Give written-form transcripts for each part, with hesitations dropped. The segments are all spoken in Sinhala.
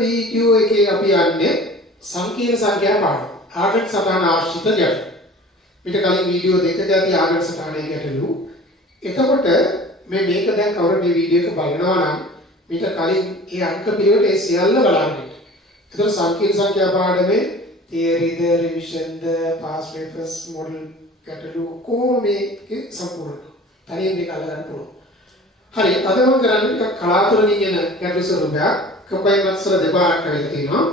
වීඩියෝ එකේ අපි යන්නේ සංකීර්ණ සංඛ්‍යා පාඩම. ආගම සටහන ආශ්‍රිත ගැටලු. ඊට කලින් වීඩියෝ දෙකක ඇති ආගම සටහනේ ගැටලු. එතකොට මේක දැන් කවුරු මේ වීඩියෝ එක බලනවා නම් ඊට කලින් ඒ අංක පිළිවෙල ඒ සියල්ල බලන්න. ඒතර සංකීර්ණ සංඛ්‍යා පාඩමේ theory ද revision ද past papers model ගැටලු කොහොම මේකේ සම්පූර්ණ. තනියෙන් මේක අල්ලගන්න පුළුවන්. හරි අද මම කරන්නේ කලාතුරකින් යන ගැටලු ස්වරූපයක්. කම්බයින් වත්සර දෙපාරක් කරලා තියෙනවා.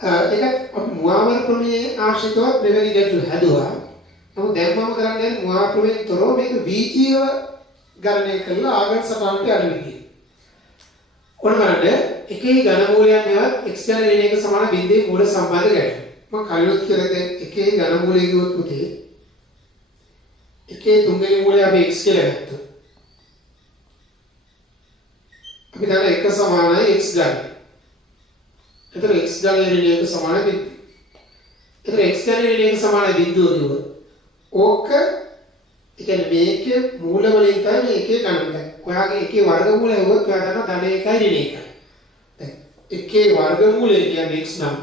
ඒකත් අපි මුවාවර ප්‍රමේය ආශ්‍රිතව මෙවැනි ගැටලු හැදුවා. නමුත් දැන් මම කරන්නේ මුවාවර ප්‍රමේයෙන් තොරව මේක වීජීව ගණනය කරලා ආගම සටහනට අඩවිදී. ඔන්න බලන්න එකේ ඝන මූලයන් හෙවත් x ඝන ඍණ 1 සමාන බිඳුවේ මූල සම්බන්ධ ගැටලු. මම කලිනුත් කියලා දැන් එකේ ඝන මූලය කිව්වොත් පුතේ එකේ තුන්වෙනි මූලය අපි x කියලා ගත්තා. අපි දන්න 1 සමානයි x ඝන. එතන x ඝන ඍණ 1 සමාන බිඳුව. එතන x ඝන ඍණ 1 සමාන බිඳුව කිව්වොත් ඕක ඒ කියන්නේ මේකේ මූල වලින් තමයි මේකේ ගණනය. ඔයාගේ එකේ වර්ගමූලය හොයුවොත් ඔයා දන්නවා ධන 1යි ඍණ 1යි. දැන් එකේ වර්ගමූලය කියන්නේ x නම්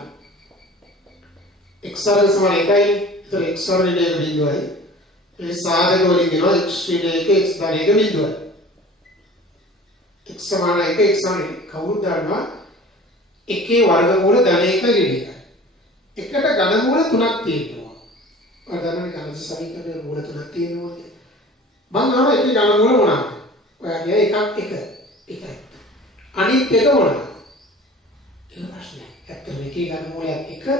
x වර්ග සමාන 1යි. ඒතර x වර්ග ඍණ 1 බිඳුවයි. මේ සාධක වලින් දෙනවා x ඍණ 1 x ධන 1 බිඳුවයි. x සමාන 1 x සමාන 1 කවුරුද දන්නවා එකේ වර්ගමූල ධන 1යි ඍණ 1යි. එකට ඝන මූල 3ක් තියෙනවා. ඔයාලගේ ගණිත සමීකරණයේ මූල 3ක් තියෙනවා. මම අහනවා එකේ ඝන මූල මොනවාද? ඔයාගේ එකක් 1. අනිත් එක මොනවාද? ඒක ප්‍රශ්නයක්. ඇත්තටම එකේ ඝන මූලයක් 1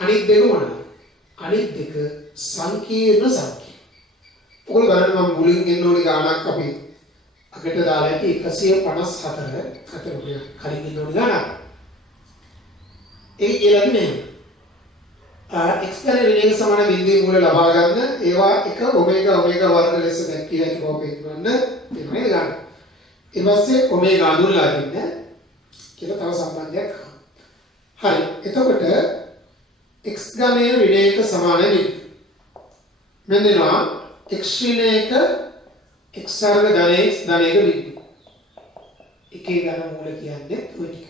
අනිත් දෙක මොනවාද? අනිත් දෙක සංකීර්ණ සංඛ්‍යා. ඔයගොල්ලෝ බලන්න මම මුලින් ගෙන්න ඕනේ ගාණක් අපි අකට දාලා ඇති 154 අතර කලින් ගෙන්න ඕනේ ගාණක්. ඒ කියලා නෙමෙයි. x ඝන ඍණ 1 සමාන බිඳුවේ මූල ලබා ගන්න ඒවා එක ඔමේගා වර්ග ලෙස දැක්විය හැකි බව පෙන්වන්න තියෙනවා නේද ගන්න. ඊට පස්සේ ඔමේගා අඳුරලා දෙන්න කියලා තව සම්බන්ධයක්. හරි. එතකොට x ඝන ඍණ 1 සමාන බිඳුව. මෙන්න එනවා x ඍණ 1 x වර්ග ධන x ධන 1 බිඳුව. එකේ ඝන මූල කියන්නේ ඔය ටික.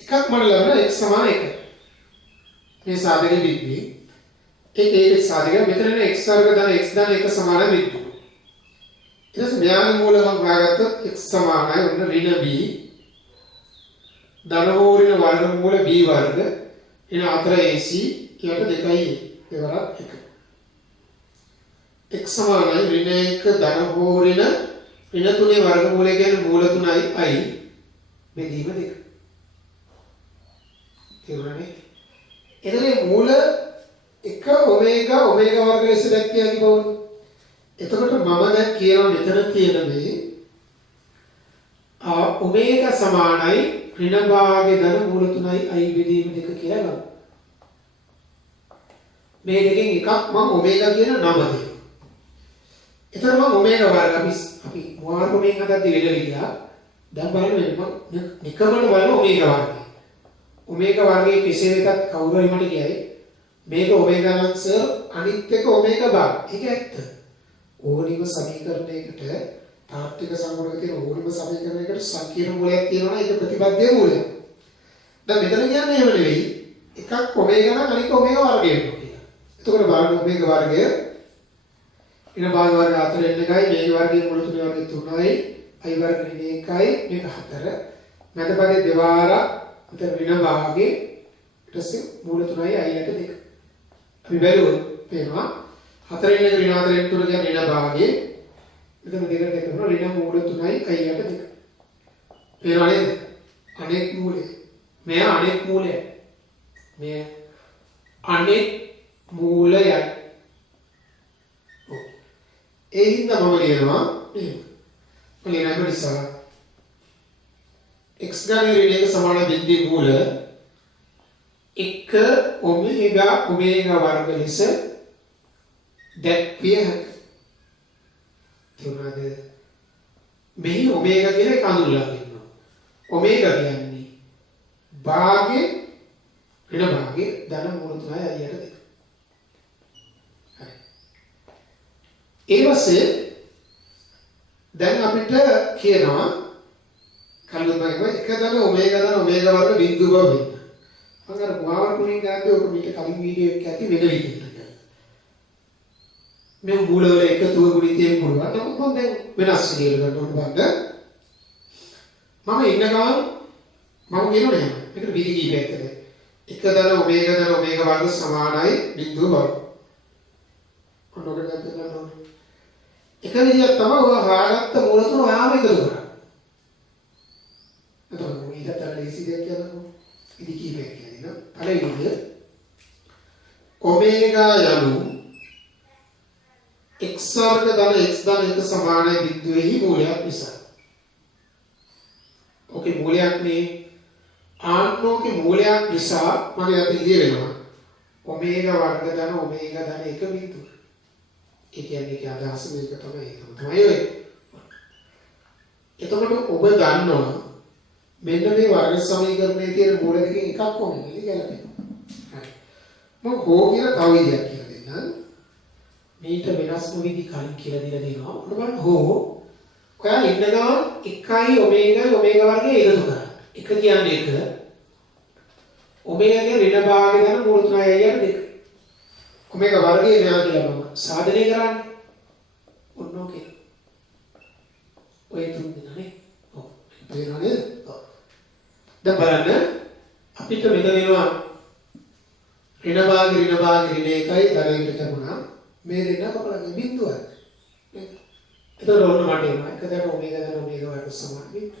එකක් මම ලබන x සමාන 1. මේ සාධකෙ බිඳුවේ ඒක සාධකය මෙතන x වර්ග ධන x ධන 1 සමාන බිඳුව. ඊට පස්සේ මෙයාගේ මූල මම හොයාගත්තොත් x සමානයි ඔන්න ඍණ b ධන හෝ ඍණ වර්ගමූල b වර්ග එන අතර ac යට 2යි ඒවරක් 1. x සමානයි ඍණ 1 ධන හෝ ඍණ 3 වර්ගමූලය කියන්නේ මූල 3යි i බෙදීම 2. තේරුණානේ? එතන මූල 1 ඔමේගා වර්ග ලෙස දැක්විය හැකි බවනේ. එතකොට මම දැන් කියනවා මෙතන තියෙන මේ ඔමේගා සමානයි ඍණ භාගයේ ධන මූල 3යි i බෙදීම 2 කියලා ගමු. මේ දෙකෙන් එකක් මම ඔමේගා කියන නම දෙනවා. එතන මම ඔමේගා වර්ග අපි මොහොතකින් හදද්දී වෙල විදියා දැන් බලන්න මම නිකමන බලන ඔමේගා වර්ගය. ඔමේගා වර්ගයේ කෙසේ වෙතත් කවුරු හරි මට කියයි මේක ඔමේගා නම් සර් අනිත් එක ඔමේගා භාග. ඒක ඇත්ත. ඕනිම සමීකරණයකට තාත්වික සංගුණක තියෙන ඕනිම සමීකරණයකට සංකීර්ණ මූලයක් තියෙනවා ඒක ප්‍රතිපත්තිය මූලයක්. දැන් මෙතන කියන්නේ එහෙම නෙවෙයි. එකක් ඔමේගා නම් අනිත් ඔමේගා වර්ගය වෙනවා කියලා. එතකොට බලන්න ඔමේගා වර්ගය ඊන භාග වර්ග 4 එකයි මේක වර්ගයේ මූල 3 වර්ගය 3යි i වර්ග ඍණ 1යි මේක 4 මැද පදේ දෙවාරක් උතර ඍණ භාගයේ ඊට පස්සේ මූල 3යි i යට 2. අපි බැලුවොත් පේනවා 4 න් 1 ඍණ 4 න් 3 කියන්නේ ඍණ භාගයේ මෙතන දෙකට දෙක කරනවා ඍණ මූල 3යි i යට 2. පේනවා නේද? අනෙක් මූලය. මෙයා අනෙක් මූලය. මේ අනෙක් මූලයයි. ඒ හින්දා මම ලියනවා මෙහෙම. ලියනවා නිසා x ඝන ඍණ 1 සමාන බිඳුවේ මූල 1 ඔමේගා වර්ග ලෙස දැක්විය හැකියි. තේරුණාද? මෙහි ඔමේගා කියන එක අඳුරලා ගන්නවා. ඔමේගා කියන්නේ භාගයේ ඍණ භාගයේ ධන මූල 3යි i යට 2. හරි. ඊපස්සේ දැන් අපිට කියනවා කලින් තමයි එක දන ඔමේගා වර්ග බිඳුව වෙන්න. මම අර පුවාවර කුණින් ගත්තේ ඔක මීට කලින් වීඩියෝ එකක් ඇති වෙන විදිහට. මේ මූලවල එකතුව ගුණිතයෙන් පුළුවන්. නමුත් මම දැන් වෙනස් විදිහකට ගන්න බලන්න. මම ඉන්න ගමන් මම කියනවා මේකට විදි කීපයක් ඇද. එක දන ඔමේගා වර්ග සමානයි බිඳුව වර්ග. ඔන්නෝකට ගන්න ඕනේ. එක විදියක් තමයි ඔය හොයාගත්ත මූල තුන ඔයාම එකතු කරන්නේ. එතකොට ඊට තර ලේසි දෙයක් කියනකො ඉදි කීපයක් කියනවා. පළවෙනි ඔමේගා යනු x වර්ග ධන x ධන 1 සමානයි බිඳුවේහි මූලයක් නිසා. ඕකේ මූලයක් නේ ආන්නෝකේ මූලයක් නිසා මගේ අත ඉදිරිය වෙනවා. ඔමේගා වර්ග ධන ඔමේගා ධන 1 බිඳුව. ඒ කියන්නේ ඒක අදහස මේක තමයි ඔය. එතකොට ඔබ දන්නවා මෙන්න මේ වර්ග සමීකරණයේ තියෙන මූල දෙකෙන් එකක් කොහොමද ගැලපෙන්නේ. හරි. මම හෝ කියලා තව විදියක් කියලා දෙන්නම්. මේක වෙනස්ම විදි කලින් කියලා දීලා දෙනවා. ඔන්න බලන්න හෝ ඔයා ඉන්න ගමන් 1යි ඔමේගා වර්ගය එකතු කරා. 1 කියන්නේ 1. ඔමේගාගේ ඍණ භාගය ගන්න මූල 3යි අයියට 2. ඔමේගා වර්ගය මෙයා කියලා මම සාධනය කරන්නේ. ඔන්න ඕකේ. ඔය තුන් දෙනානේ. ඔව්. තේරෙනවද? ඔව්. දැන් බලන්න අපිට මෙතන වෙනවා ඍණ භාගය ඍණ 1යි ධන 1 තිබුණා. මේ දෙන්න කපලා බිඳුවයි. එතකොට ඔන්න මට එනවා එක දැන් ඔමේගා වර්ග සමාන බිඳුව.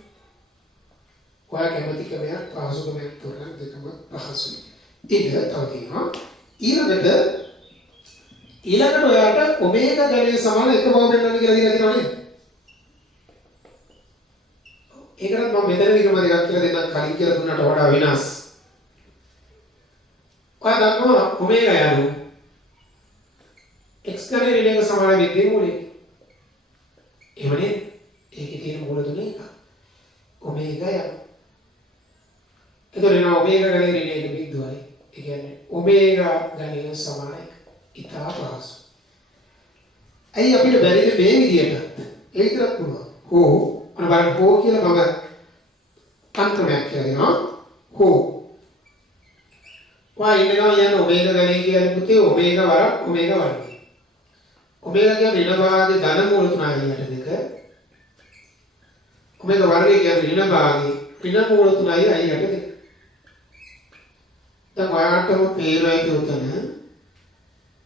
ඔයා කැමති කමයක් පහසුකමක් තෝරන දෙකම පහසුයි. ඊට තව තියෙනවා ඊළඟට ඔයාට ඔමේගා ධනය සමාන 1 බව වෙනවා කියලා දීලා තියෙනවා නේද? ඒකට මම මෙතනදී ක්‍රම දෙකක් කියලා දෙන්නම් කලින් කියලා දුන්නට වඩා වෙනස්. ඔයා දන්නවා ඔමේගා යනු x ධනය ඍණ 1 සමාන බිඳුවේ මූලය. එහෙමනේ ඒකේ තියෙන මූල තුනේ එක. ඔමේගා යනු. එතකොට ඔමේගා ධනය ඍණ 1 බිඳුවයි. ඒ කියන්නේ ඔමේගා ධනය සමානයි. ඉතා පහසු. ඇයි අපිට බැරිද මේ විදියට? ඒක විතරක් පුළුවන්. හෝ අර බලන්න හෝ කියලා මම තන්ත්‍රයක් කියලා දෙනවා. හෝ වා ඉන්න ගමන් යන ඔමේගා ගණේ කියන්නේ පුතේ ඔමේගා වර්ගය. ඔමේගා කියන්නේ ඍණ භාගයේ ධන මූල 3යි 2. ඔමේගා වර්ගය කියන්නේ ඍණ භාගයේ ඍණ මූල 3යි 2. දැන් ඔයාලටම තේරෙයි උතන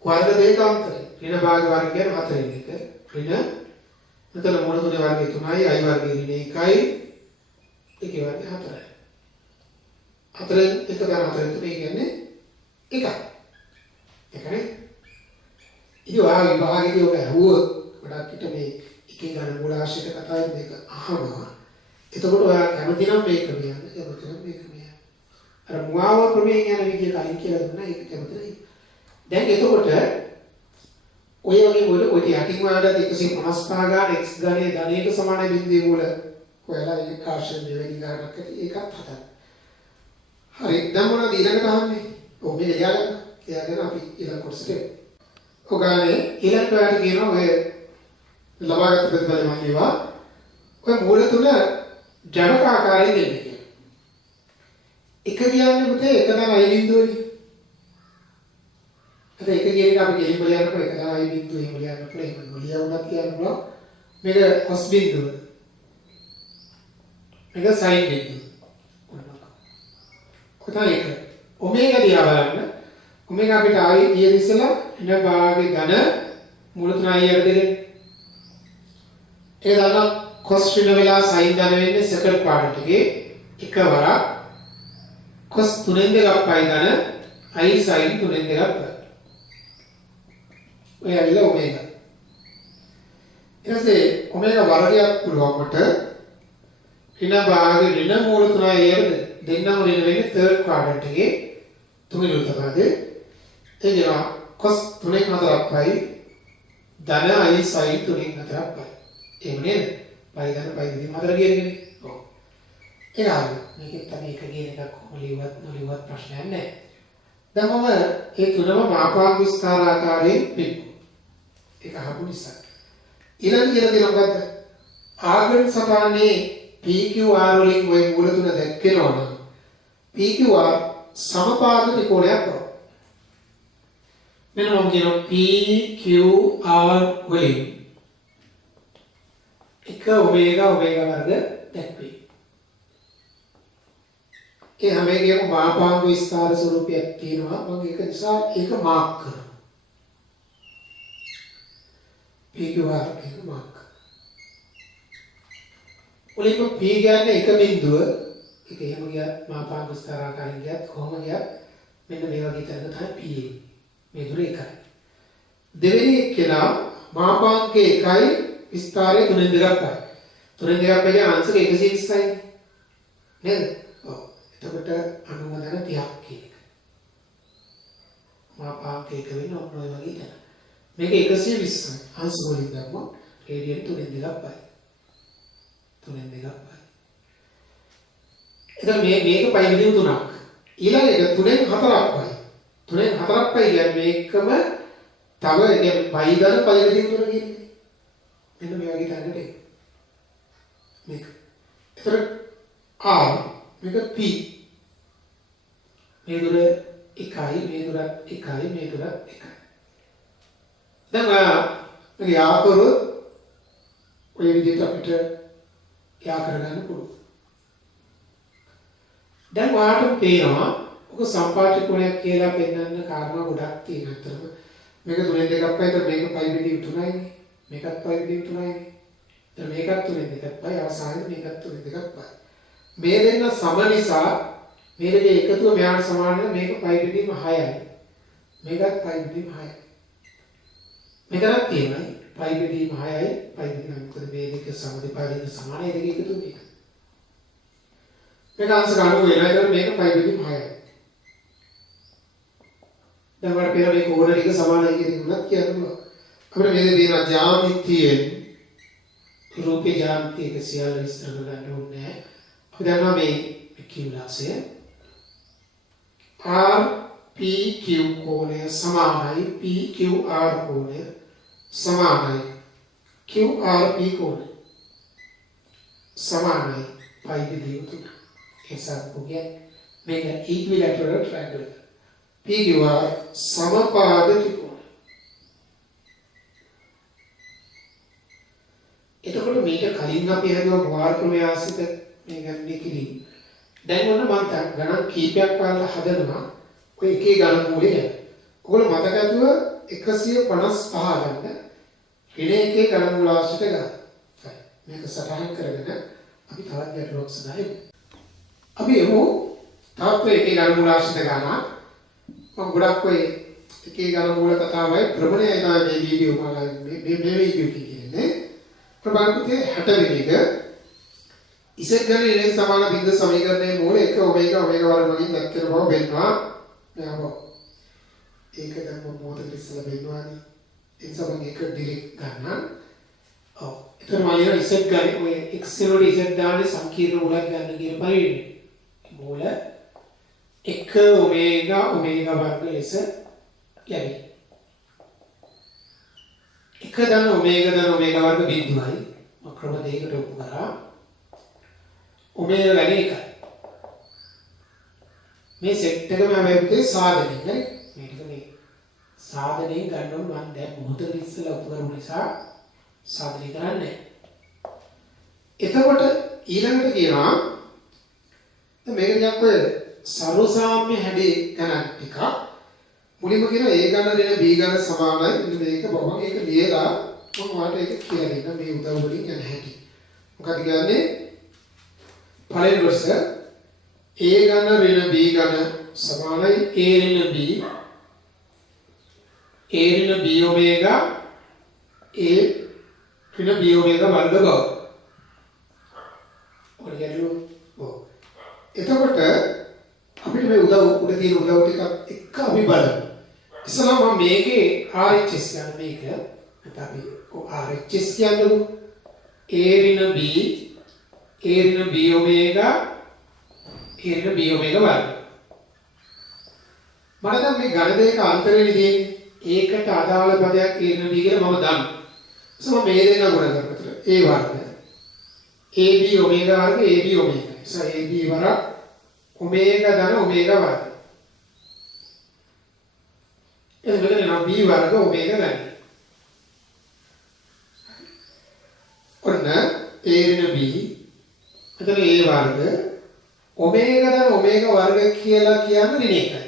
වර්ග දෙක අතරේ ඍණ භාග වර්ග කියන්නේ 4න් 1 ඍණ මෙතන මූල 3 වර්ගය 3යි i වර්ගය ඍණ 1යි ඒකේ වර්ගය 4යි 4න් 1 ගන්න 4න් 3 කියන්නේ 1යි ඒකනේ ඉතින් ඔයා විභාගයේදී ඔක ඇහුවොත් ගොඩක් විට මේ එකේ ගන්න මූල ආශ්‍රිත කතාවේ මේක අහනවා එතකොට ඔයා කැමති නම් මේක කියන්න කැමති නම් මේක කියන්න අර මුවාව ප්‍රමේයන් යන විදිය කලින් කියලා දුන්නා ඒක කැමති නැහැ දැන් එතකොට ඔය වගේ මොකද ඔය යටින් වලට 155 ගාන x ගානේ ධනයක සමානයි බිඳුවේ මූල ඔයාලා ඒක කාර්ෂන් දෙවෙනි ගානක් ඇති ඒකත් හදන්න. හරි දැන් මොනවද ඊළඟට අහන්නේ? ඔව් මේ එයාගෙන අපි ඊළඟ කොටසට එමු. ඔගානේ ඊළඟට ඔයාලට කියනවා ඔය ලබාගත් ප්‍රතිඵල මම කියවා ඔය මූල තුන ජනක ආකාරයෙන් දෙන්න කියලා. එක කියන්නේ පුතේ එක තමයි බිඳුවනේ. අද එක කියන එක අපි ගෙලින් බලයන්කොට එක තමයි බිඳුව එහෙම ලියන්න පුළුවන්. එහෙම නොලියවුණත් කියන්න පුළුවන්. මේක cos බිඳුව. මේක sin බිඳුව. කොටා එක. ඔමේගා දිහා බලන්න. ඔමේගා අපිට ආයේ ඊයේ ඉස්සලා ඍණ භාගයේ ධන මූල 3යි 2. ඒ දාන cos ඍණ වෙලා sin ධන වෙන්නේ සෙකන්ඩ් ක්වාඩ්‍රන්ට් එකේ එකවරක් cos 3න් 2ක් පයි ධන i sin 3න් 2ක් පයි. ඔය ඇවිල්ලා ඔමේගා. ඊටසේ ඔමේගා වර්ගයක් පුළුවන් කොට ඍණ භාගයේ ඍණ මූල 3යි 2 දෙන්නම ඍණ වෙන්නේ තර්ඩ් ක්වාඩ්‍රන්ට් එකේ තුන්වෙනි උත්තරාදේ ඒ කියනවා cos 3න් 4ක් පයි ධන i sin 3න් 4ක් පයි. එහෙම නේද? පයි ධන පයි දෙකම 4 කියන්නේ. ඔව්. ඒක හරියි. මේකෙත් තමයි එක කියන එකක් කොහොම ලියුවත් නොලියුවත් ප්‍රශ්නයක් නැහැ. දැන් මම ඒ තුනම මාපාංග විස්තර ආකාරයෙන් පිළිගන්නවා. ඒක අහපු නිසා. ඊළඟ කියලා දෙන මොකද්ද? ආගම සටහනේ PQR වලින් ওই මූල තුන දැක්කේනවා නම් PQR සමපාද ත්‍රිකෝණයක් බව. මෙන්න මම කියනවා PQR වලින් එක ඔමේගා වර්ග දැක්වේ. ඒ හැම එකේම මාපාංග විස්තර ස්වරූපයක් තියෙනවා. මම ඒක නිසා ඒක මාක් කරනවා. PQR එක මාක්. ඔලිප P කියන්නේ එක බිඳුව. ඒක එහෙම ගියත් මාපාංග විස්තර ආකාරයෙන් ගියත් කොහොම ගියත් මෙන්න මේ වගේ තැනක තමයි P. මේ දුර එකයි. දෙවෙනි එක්කෙනා මාපාංග එකයි විස්තරය 3 දෙකක් පයි. 3 දෙකක් පයි කියන අංශක 120යි. නේද? ඔව්. එතකොට 90 30ක් කියන එක. මාපාංග එක වෙන ඔන්න ඔය වගේ තැන. මේක 120යි. අංශ වලින් ගමු. රේඩියන් 3 දෙකක් පයි. 3 දෙකක් පයි. එතකොට මේක පයි විදිහ තුනක්. ඊළඟ එක 3න් 4ක් පයි. 3න් 4ක් පයි කියන්නේ මේකම තව කියන්නේ පයි ගන්න පයි විදිහ තුන කියන්නේ. මෙන්න මේ වගේ තැනකට එන්න. මේක. එතකොට R මේක P. මේ දුර 1යි මේ දුර 1යි මේ දුර 1යි. දැන් මේක යාකරොත් ඔය විදිහට අපිට යා කරගන්න පුළුවන්. දැන් ඔයාලට පේනවා ඔක සම්පාත ත්‍රිකෝණයක් කියලා පෙන්වන්න කාරණා ගොඩක් තියෙනවා. අතරම මේක 3න් දෙකක් පයි तर මේක පයි විදිහ 3යි. මේකත් පයි විදිහ 3යි. දැන් මේකත් 3න් දෙකක් පයි අවසානයේ මේකත් 3න් දෙකක් පයි. මේ දෙන්න සම නිසා මේ දෙකේ එකතුව මෙයාට සමාන වෙන මේක පයි විදිහම 6යි. මේකත් පයි විදිහම 6යි. මෙතනක් තියෙනවා පයි විදිහම 6යි පයි විදිහම මොකද මේ දෙක සම දෙපයි දෙක සමානයි දෙක එකතු මේක. මේක අංශ 90 වෙනවා. ඒතකොට මේක පයි විදිහම 6යි. දැන් වල පෙර මේක ඕන ටික සමානයි කියන එක උනත් කියන්න පුළුවන්. අපිට මේ දෙන ජ්‍යාමිතියෙන් රූපේ ජ්‍යාමිතියක සියල්ල විස්තර කරන්න ඕනේ නැහැ. අපි දන්නවා මේ කිව්ලාසය RPQ කෝණය සමානයි PQR කෝණය සමානයි QRP කෝණය සමානයි පයි විදිහ තුන. ඒසත් ඔගේ මේක ඉක්විලැටරල් ට්‍රයැන්ගල්. PQR සමපාද ත්‍රිකෝණය. එතකොට මේක කලින් අපි හදුවා මොහාර ක්‍රමයාසිත මේ ගන්නේ කිලින්. දැන් ඔන්න මම ගණන් කීපයක් වලට හදනවා. ඔය එකේ ගණන් මූලය. ඔයගොල්ලෝ මතක ඇතුව 155 ගන්න. ඍණ එකේ ගණන් මූල අවශ්‍යත ගන්න. හරි. මේක සටහන් කරගෙන අපි තවත් ගැටලුවක් සඳහා අපි එමු තාත්ව එකේ ගණන් මූල අවශ්‍යත ගන්න. මම ගොඩක් ඔය එකේ ගණන් මූල කතාවයි ප්‍රබලයි තමයි මේ වීඩියෝ මාලාවේ මේ වීඩියෝ කියන්නේ. ප්‍රබලකේ 60 වෙනි එක ඉසෙත් ගණන් ඉලෙක් සමාන බිඳ සමීකරණයේ මූල 1 ඔමේගා වර්ග වලින් දැක්වෙන බව පෙන්වනවා. මෙයාව ඒක දැන් මම මොකටද ඉස්සලා පෙන්වන්නේ. ඒ නිසා මම ඒක ඩිලීට් ගන්න. ඔව්. එතන මම කියන ඉසෙත් ගණන් ඔය x වලට ඉසෙත් දාන්නේ සංකීර්ණ මූලයක් ගන්න කියන පරිදි. මූල 1 ඔමේගා වර්ග ලෙස ලැබේ. 1 ධන ඔමේගා වර්ග බිඳුවයි. මම ක්‍රම දෙකකට උපු කරා. ඔමේගා වැඩි එකයි. මේ සෙට් එකම හැබැයි සාධනෙ හරි මේක මේ සාධනෙ ගන්නව මම දැන් මොහොතක ඉස්සලා උපු කරු නිසා සාධනෙ කරන්නේ. එතකොට ඊළඟට කියනවා මේක ටිකක් ඔය සර්වසාම්‍ය හැඩේ ගණන් ටික මුලින්ම කියන A ගණන දෙන B ගණන සමානයි. මෙන්න මේක බවම ඒක ලියලා මම ඔයාලට ඒක කියලා දෙන්න මේ උදව් වලින් යන හැටි. මොකද කියන්නේ පළවෙනි කොටස A ගණන ඍණ B ගණන සමානයි A ඍණ B ඔමේගා A ඍණ B ඔමේගා වර්ග බව. ඔය ගැටලුව. ඔව්. එතකොට අපිට මේ උදව් උඩ තියෙන උදව් ටික එක අපි බලමු. ඉස්සෙල්ලා මම මේකේ RHS ගන්න මේක. නැත්නම් අපි RHS කියන්නේ A ඍණ B ඔමේගා වර්ග. මට දැන් මේ ගණ දෙක අන්තරේනේ තියෙන්නේ. ඒකට අදාළ පදයක් A ඍණ B කියලා මම දන්නවා. මේ දෙන්න ගුණ කරපතර A වර්ග AB omega වර්ග AB omega. So AB වරක් omega ධන omega වර්ග. එතකොට එනවා B වර්ග omega ගන්න. ඔන්න A ඍණ B එතන A වර්ග omega ධන omega වර්ග කියලා කියන්නේ ඍණ එකයි.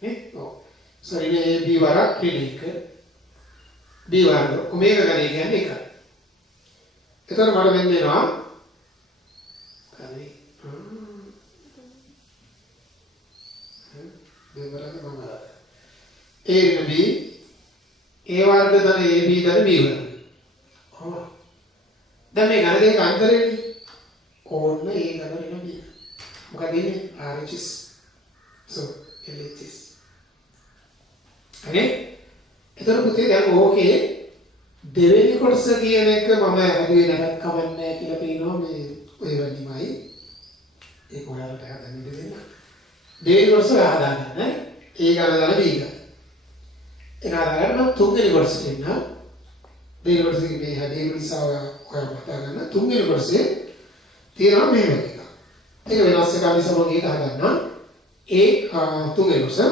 නේ? ඔව්. So ඍණ AB වරක් ඍණ එක B වර්ග omega ගණය කියන්නේ එකයි. එතකොට මට වෙන්න වෙනවා හරි දෙවරක් මම A ඍණ B A වර්ග ධන AB ධන B වර්ග. ඔව්. දැන් මේ ගණ දෙක අන්තරේනේ. ඕන්න A ගණ ඍණ B. මොකද ඉන්නේ RHS. So LHS. හරි? එතකොට පුතේ දැන් ඕකේ දෙවෙනි කොටස කියන එක මම හරියට නැවත් කමන්නේ කියලා පේනවා මේ ඔය වගේමයි ඒක ඔයාලට හදන්න දෙන්න. දෙවෙනි කොටස හදාගන්න නේ. ඒ ගණන දාලා B ගන්න. ඒක හදාගන්න මම තුන්වෙනි කොටස දෙන්න. දෙවෙනි කොටසේ මේ හැදේ නිසා ඔයාලා හදාගන්න තුන්වෙනි කොටසේ තියෙනවා මේ වගේ එකක්. ඒක වෙනස් එකක් නිසා මම ඒක හදන්න. ඒ තුන්වෙනි කොටස A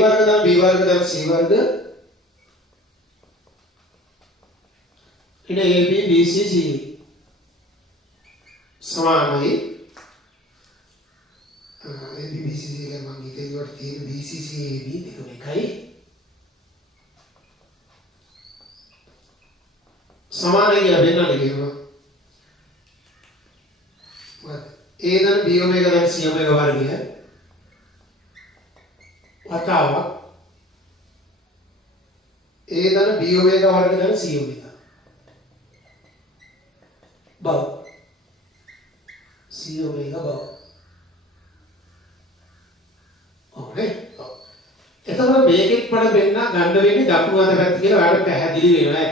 වර්ග ධන B වර්ග ධන C වර්ග ඊට AB BC CA සමානයි AB BC CA මම ඉතින් තියෙන BC CA AB දෙකම එකයි සමානයි කියලා දෙන්නට කියනවා මොකද A ධන B omega ධන C omega වර්ගය වතාවක් A ධන B omega වර්ග ධන C omega බව C omega බව ඕනේ එතකොට මේකෙත් පඩ වෙන්න ගන්න වෙන්නේ දකුණු අත පැත්ත කියලා ඔයාලට පැහැදිලි වෙනවා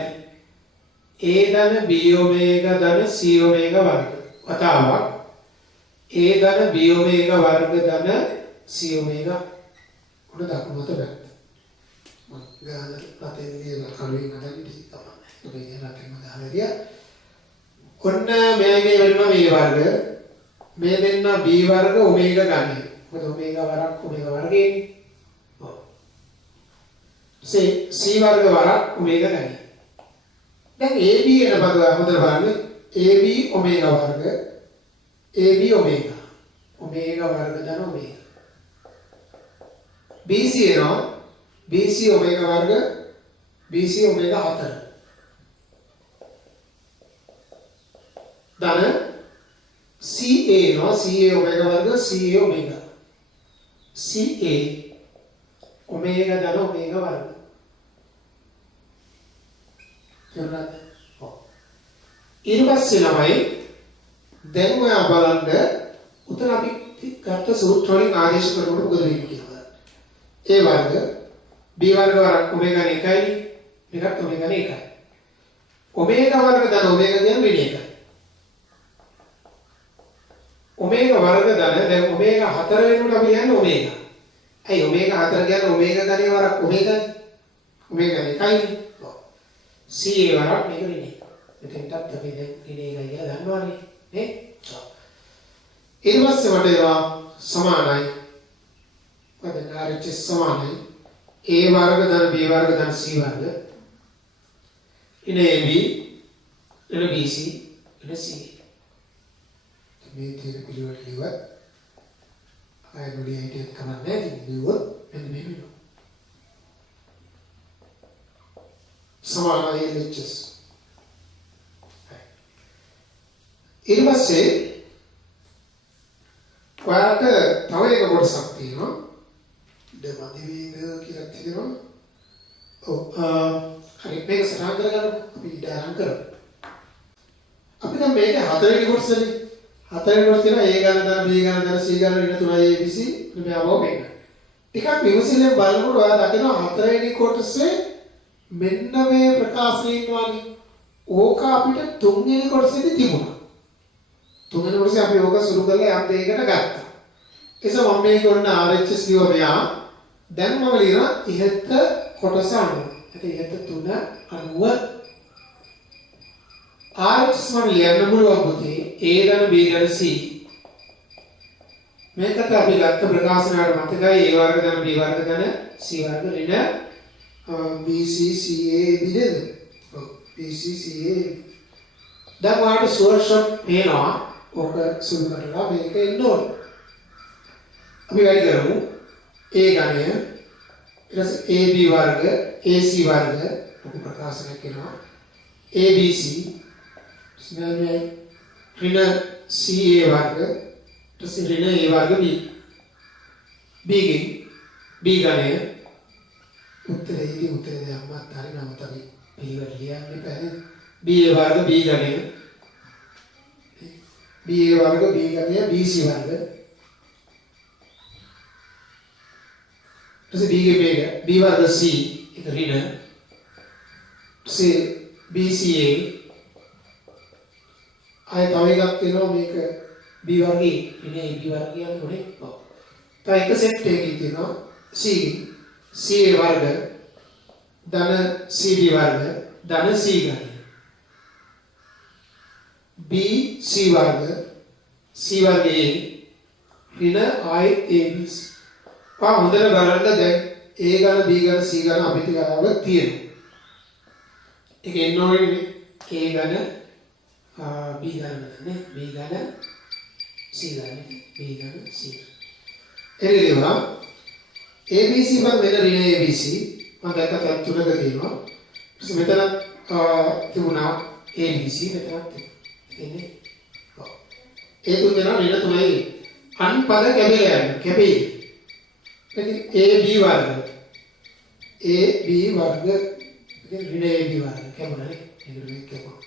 ඇති A ධන B omega ධන C omega වර්ග වතාවක් A ධන B omega වර්ග ධන C omega උඩ දකුණු අත පැත්ත මම ගාන රටෙන් ලියලා කලින් අතන් ඉති තමයි ඔබේ රටෙන්ම දාලා ගියා ඔන්න මේකේ වෙනවා මේ වර්ග මේ දෙන්න B වර්ග ඔමේගා ගන්න. මොකද ඔමේගා වරක් ඔමේගා වර්ගයනේ. ඔව්. C වර්ග වරක් ඔමේගා ගන්න. දැන් AB එන පද හොඳට බලන්න. AB ඔමේගා වර්ග AB ඔමේගා. ඔමේගා වර්ග ධන ඔමේගා. BC එනවා BC ඔමේගා වර්ග BC ඔමේගා 4. ධන CA नो CA ओमेगा वर्ग CA ओमेगा CA ओमेगा धन ओमेगा वर्ग කියනවාද ඔව් ඊට පස්සේ ළමයි දැන් ඔයා බලන්න උතන අපි ගත්ත සූත්‍ර වලින් ආදේශ කරනකොට මොකද වෙන්නේ කියලා. A වර්ග B වර්ග වරක් ඔමේගා 1යි මේකත් ඔමේගා 1යි. ඔමේගා වර්ග ධන ඔමේගා කියන්නේ වෙන එකයි. ඔමේගා වර්ග ධන දැන් ඔමේගා 4 වෙනුවට අපි කියන්නේ ඔමේගා. ඇයි ඔමේගා 4 කියන්නේ ඔමේගා ධනේ වරක් ඔමේගානේ. ඔමේගා 1යි. ඔව්. CA වරක් මේක වෙන්නේ. මෙතෙන්ටත් අපි දැන් ඉන්නේ කියලා දන්නවනේ නේ? ඔව්. ඊට පස්සේ මට ඒවා සමානයි. මොකද RHS සමානයි. A වර්ග ධන B වර්ග ධන C වර්ග. ඉන්නේ AB ඉන්නේ BC ඉන්නේ CA. මේ තියෙන පිළිවෙලට ඉවත් ආයෙත් හිටියත් කමක් නැහැ ඉතින් බිව්වොත් මෙන්න මේ වෙනවා සමානයි LHS ඊට පස්සේ ඔයාලට තව එක කොටසක් තියෙනවා දෙමදි වේග කියලා තියෙනවා ඔව් හරි මේක සටහන් කරගන්න අපි ඉඩාරම් කරමු අපි දැන් මේක හතරවෙනි කොටසනේ හතරවෙනි කොටස තියෙනවා A ගණන ධන B ගණන ධන C ගණන ඍණ 3යි ABC මේ ආවෝ මේක. ටිකක් විමසිල්ලෙන් බලනකොට ඔයා දකිනවා හතරවෙනි කොටසේ මෙන්න මේ ප්‍රකාශය ඉන්නවානේ. ඕක අපිට තුන්වෙනි කොටසේදී තිබුණා. තුන්වෙනි කොටසේ අපි ඕක සුළු කරලා යම් දෙයකට ගත්තා. ඒස මම මේක ඔන්න RHS ලියුවා මෙයා. දැන් මම ලියනවා ඉහත කොටස අනුව. ඒක ඉහත 3 අනුව RHS සමාන ලියන්න පුළුවන් පුතේ A ධන B ධන C මේකට අපි ගත්ත ප්‍රකාශනයට මතකයි A වර්ග ධන B වර්ග ධන C වර්ග ඍණ BC CA නේද? ඔව් BC CA දැන් ඔයාලට ෂුවර් ෂොට් පේනවා ඔක සුළු කරලා මේක එන්න ඕනේ. අපි වැඩි කරමු A ඝනය ඊට පස්සේ AB වර්ග AC වර්ග ඔක ප්‍රකාශනය කරනවා ABC ස්නෑමයි ඍණ CA වර්ග ඊට පස්සේ ඍණ A වර්ග B ගෙන් B ඝනය උත්තරේදී උත්තරේ දැම්මත් හරි නමුත් අපි පිළිවෙල ලියන්නේ බැහැ B A වර්ග B ඝනය B A වර්ග B ඝනය BC වර්ග ඊට පස්සේ B ගේ වේග B වර්ග C ඒක ඍණ C BCA ආය තව එකක් තියෙනවා මේක B වර්ගයේ ඍණ AB වර්ග කියන්නේ ඔව් තව එක සෙට් එකකින් තියෙනවා C CA වර්ග ධන CD වර්ග ධන C ඝනය B C වර්ග C වර්ගයේ ඍණ I ABC පා හොඳට බලන්න දැන් A ඝන B ඝන C ඝන අපිට ගාව තියෙනවා ඒක එන්න ඕනේ A ඝන B ඝන නේ B ඝන C ඝන B ඝන C එරිලෙවා ABC වල වෙන ඍණ ABC මම දැක්ක තත් තුනක තියෙනවා ඊට මෙතන තිබුණා ABC මෙතනත් එන්නේ ඔව් ඒ තුන දෙනා ඍණ තුනයි අන්පද කැපිලා යනවා කැපෙයි ඉතින් AB වර්ග ඍණ AB වර්ග කැපුණානේ ඒක මේ කැපුණා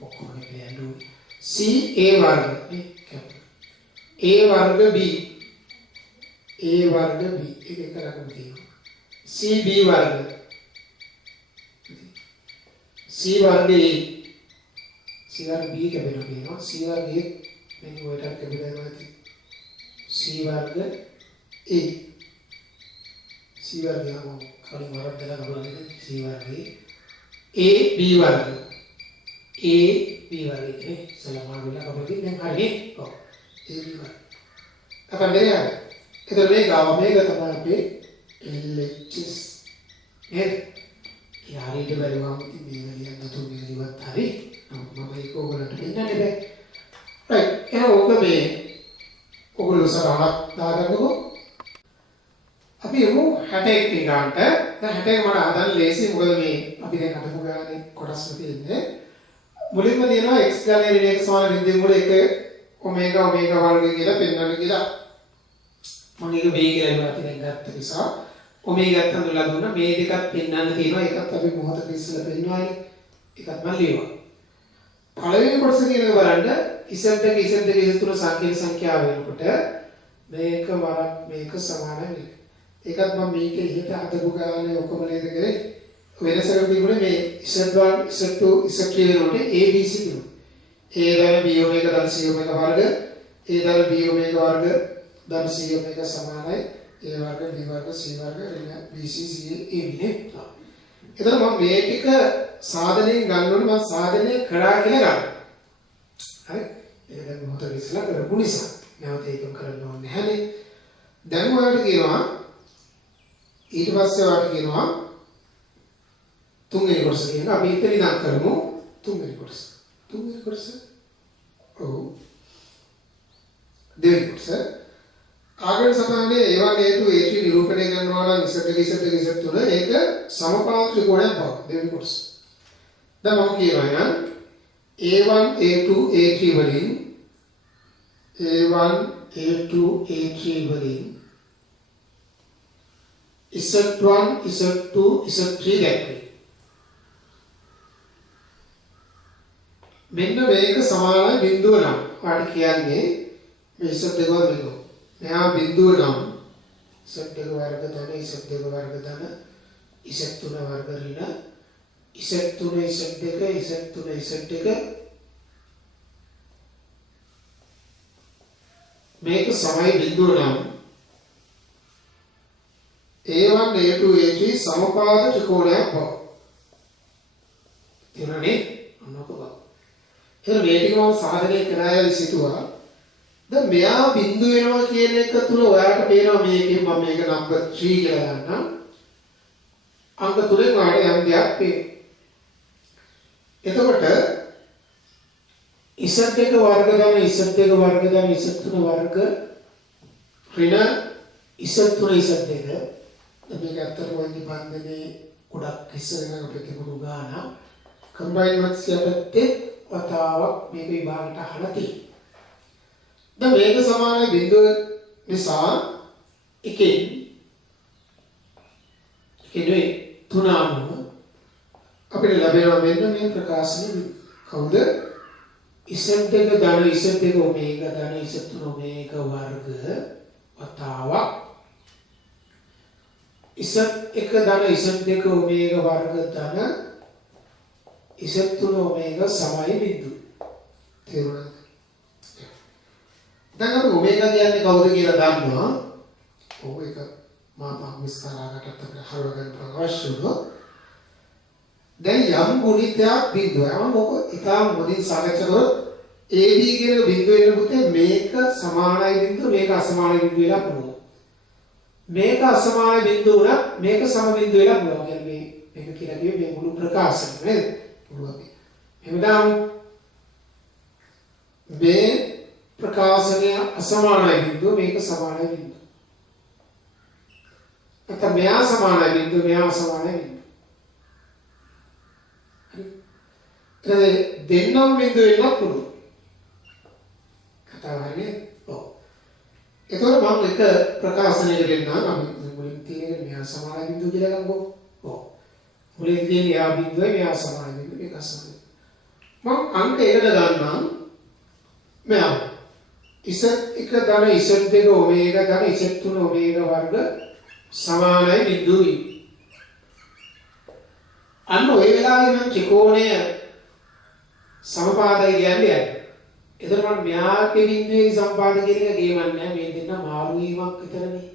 ඔක්කොම කැපිලා යනවා CA වර්ග නේ කැපුණා A වර්ග B A වර්ග B එක එක රකම තියෙනවා CB වර්ග C වර්ග A C වර්ග B කැපෙනවා කියනවා C වර්ග A මෙන්න ඔයට කැපිලා යනවා C වර්ග A C වර්ගය නම් කලින් වරක් දාලා බලන්නේ C වර්ගයේ A B වර්ග A B වර්ගයේ සලමාන වෙලා කපලා දැන් හරිනේ ඔව් A B වර්ග අපන්නේ එතන මේ ගාව මේක තමයි අපේ LHS නේද යාරිට බැලුවම ඉතින් මේ ලියන්න තුනේ ඉවත් හරි මම ඒක ඔයගලන්ට දෙන්නනේ බෑ රයිට් එහෙනම් ඕක මේ ඔයගොල්ලෝ සරහක් දාගන්නකෝ අපි යමු 61 ගානට දැන් 61 මට හදන්න ලේසි මොකද මේ අපි දැන් අදපු ගානේ කොටස් තියෙන්නේ මුලින්ම තියෙනවා x ඝනය ඍණ 1 සමාන බිඳුවෙන් වල 1 ඔමේගා වර්ග කියලා පෙන්වන්න කියලා මම ඒක මේ කියලා අපි දැන් ගත්ත නිසා ඔමේගාත් හඳුනලා දුන්නා මේ දෙකත් පෙන්වන්න තියෙනවා ඒකත් අපි මොහොතක ඉස්සෙල්ලා පෙන්වන්නේ ඒකත් මම ලියුවා පළවෙනි කොටස කියන එක බලන්න z එක z3 සංඛ්‍යාව වෙනකොට මේක වරක් මේක සමාන වෙනවා ඒකත් මම මේක ඉහත අදපු ගානේ ඔක්කොම නේද කරේ වෙනසක් තිබුණේ මේ z1 z2 z3 වෙනකොට ABC තිබුණා A ධන B ඔමේගා ධන C ඔමේගා වර්ග A ධන B ඔමේගා වර්ග ධන C ඔමේගා සමානයි A වර්ග B වර්ග C වර්ග ඍණ BC CA AB නේ එතන මම මේ ටික සාධනයෙන් ගන්න ඕනේ මම සාධනය කරා කියලා ගන්න හරි ඒක දැන් මොහොතක ඉස්සලා කරපු නිසා නැවත ඒකම කරන්න ඕනේ නැහැනේ දැන් ඔයාලට කියනවා ඊට පස්සේ ඔයාලට කියනවා තුන්වෙනි කොටස කියනවා අපි ඉතින් ඉඳන් කරමු තුන්වෙනි කොටස ඔව් දෙවෙනි කොටස ආගම සමානයේ A1 A2 A3 නිරූපණය කරනවා නම් Z1 Z2 Z3 ඒක සමපාද ත්‍රිකෝණයක් බව දෙවෙනි කොටස දැන් මම කියනවා A1 A2 A3 වලින් A1 A2 A3 වලින් Z1 Z2 Z3 දැක්වේ මෙන්න මේක සමාන බිඳුව නම් ඔයාලට කියන්නේ මේ Z2 වලින් මෙහා බිඳුව නම් Z2 වර්ග ධන Z2 වර්ග ධන Z3 වර්ග ඍණ Z3 Z2 Z3 Z2 මේක සමයි බිඳුව නම් A1 A2 A3 සමපාද ත්‍රිකෝණයක් බව. තේරුණානේ? මොනක බව. එතන මේ ටික මම සාධනය කරායයි සිතුවා. දැන් මෙයා බිඳු වෙනවා කියන එක තුල ඔයාලට පේනවා මේකෙන් මම මේක නම්බර් 3 කියලා ගන්නම්. අංක 3ෙන් ඔයාලට යම් දෙයක් පේනවා. එතකොට Z2 වර්ග ධන Z2 වර්ග ධන Z3 වර්ග ඍණ Z3 Z2 මේක අතර වගේ බන්ධනේ ගොඩක් ඉස්සරහට අපිට තිබුණු ගාන කම්බයින් මැක්ස් යටතේ වතාවක් මේක විභාගයට අහලා තියෙනවා. දැන් මේක සමාන බිඳුව නිසා එකෙන් කෙනේ තුන අනුව අපිට ලැබෙනවා මෙන්න මේ ප්‍රකාශන කවුද? Z2 ධන Z2 ඔමේගා ධන Z3 ඔමේගා වර්ග වතාවක් Z1 ධන Z2 ඔමේගා වර්ග ධන Z3 ඔමේගා සමයි බිඳුව. තේරුණාද? දැන් අපි ඔමේගා කියන්නේ කවුද කියලා දන්නවා. ඔව් ඒක මම විස්තරාකට අපිට හරවගන්න අවශ්‍ය වුණා. දැන් යම් ගුණිතයක් බිඳුව. මම ඔක ඉතාම මුලින් සාකච්ඡා කරොත් AB කියන බිඳුව වෙන පුතේ මේක සමානයි බිඳුව මේක අසමානයි බිඳුව වෙලා පුළුවන්. මේක අසමාන බිඳුව උනත් මේක සම බිඳුව වෙලා පුළුවන්. කියන්නේ මේක කියලා කිව්වේ මේ මුළු ප්‍රකාශන නේද? පුළුවන්. එහෙනම් මේ ප්‍රකාශනය අසමානයි බිඳුව මේක සමානයි බිඳුව. නැත්නම් මෙයා සමානයි බිඳුව මෙයා අසමානයි බිඳුව. හරි. දෙන්නම බිඳුව වෙන්න පුළුවන්. කතාව හරිනේ? ඔව්. ඒතකොට මම එක ප්‍රකාශනයකට එන්නම් අපි මුලින් තියෙන මෙයා සමාන බිඳුව කියලා ගන්නකො. ඔව්. මුලින් තියෙන යා බිඳුව මෙයා සමාන බිඳුව මේක සමාන. මම අංක 1ට ගන්නම් මෙයා Z1 ධන Z2 ඔමේගා ධන Z3 ඔමේගා වර්ග සමානයි බිඳුවයි. අන්න ඔය වෙලාවේ මම ත්‍රිකෝණය සමපාදයි කියන්නේ. එතකොට මම මෙයාගේ බිඳුවේ සමපාද කියන එක ගේමන්නේ නැහැ. මේ දෙන්න මාරු වීමක් විතරනේ.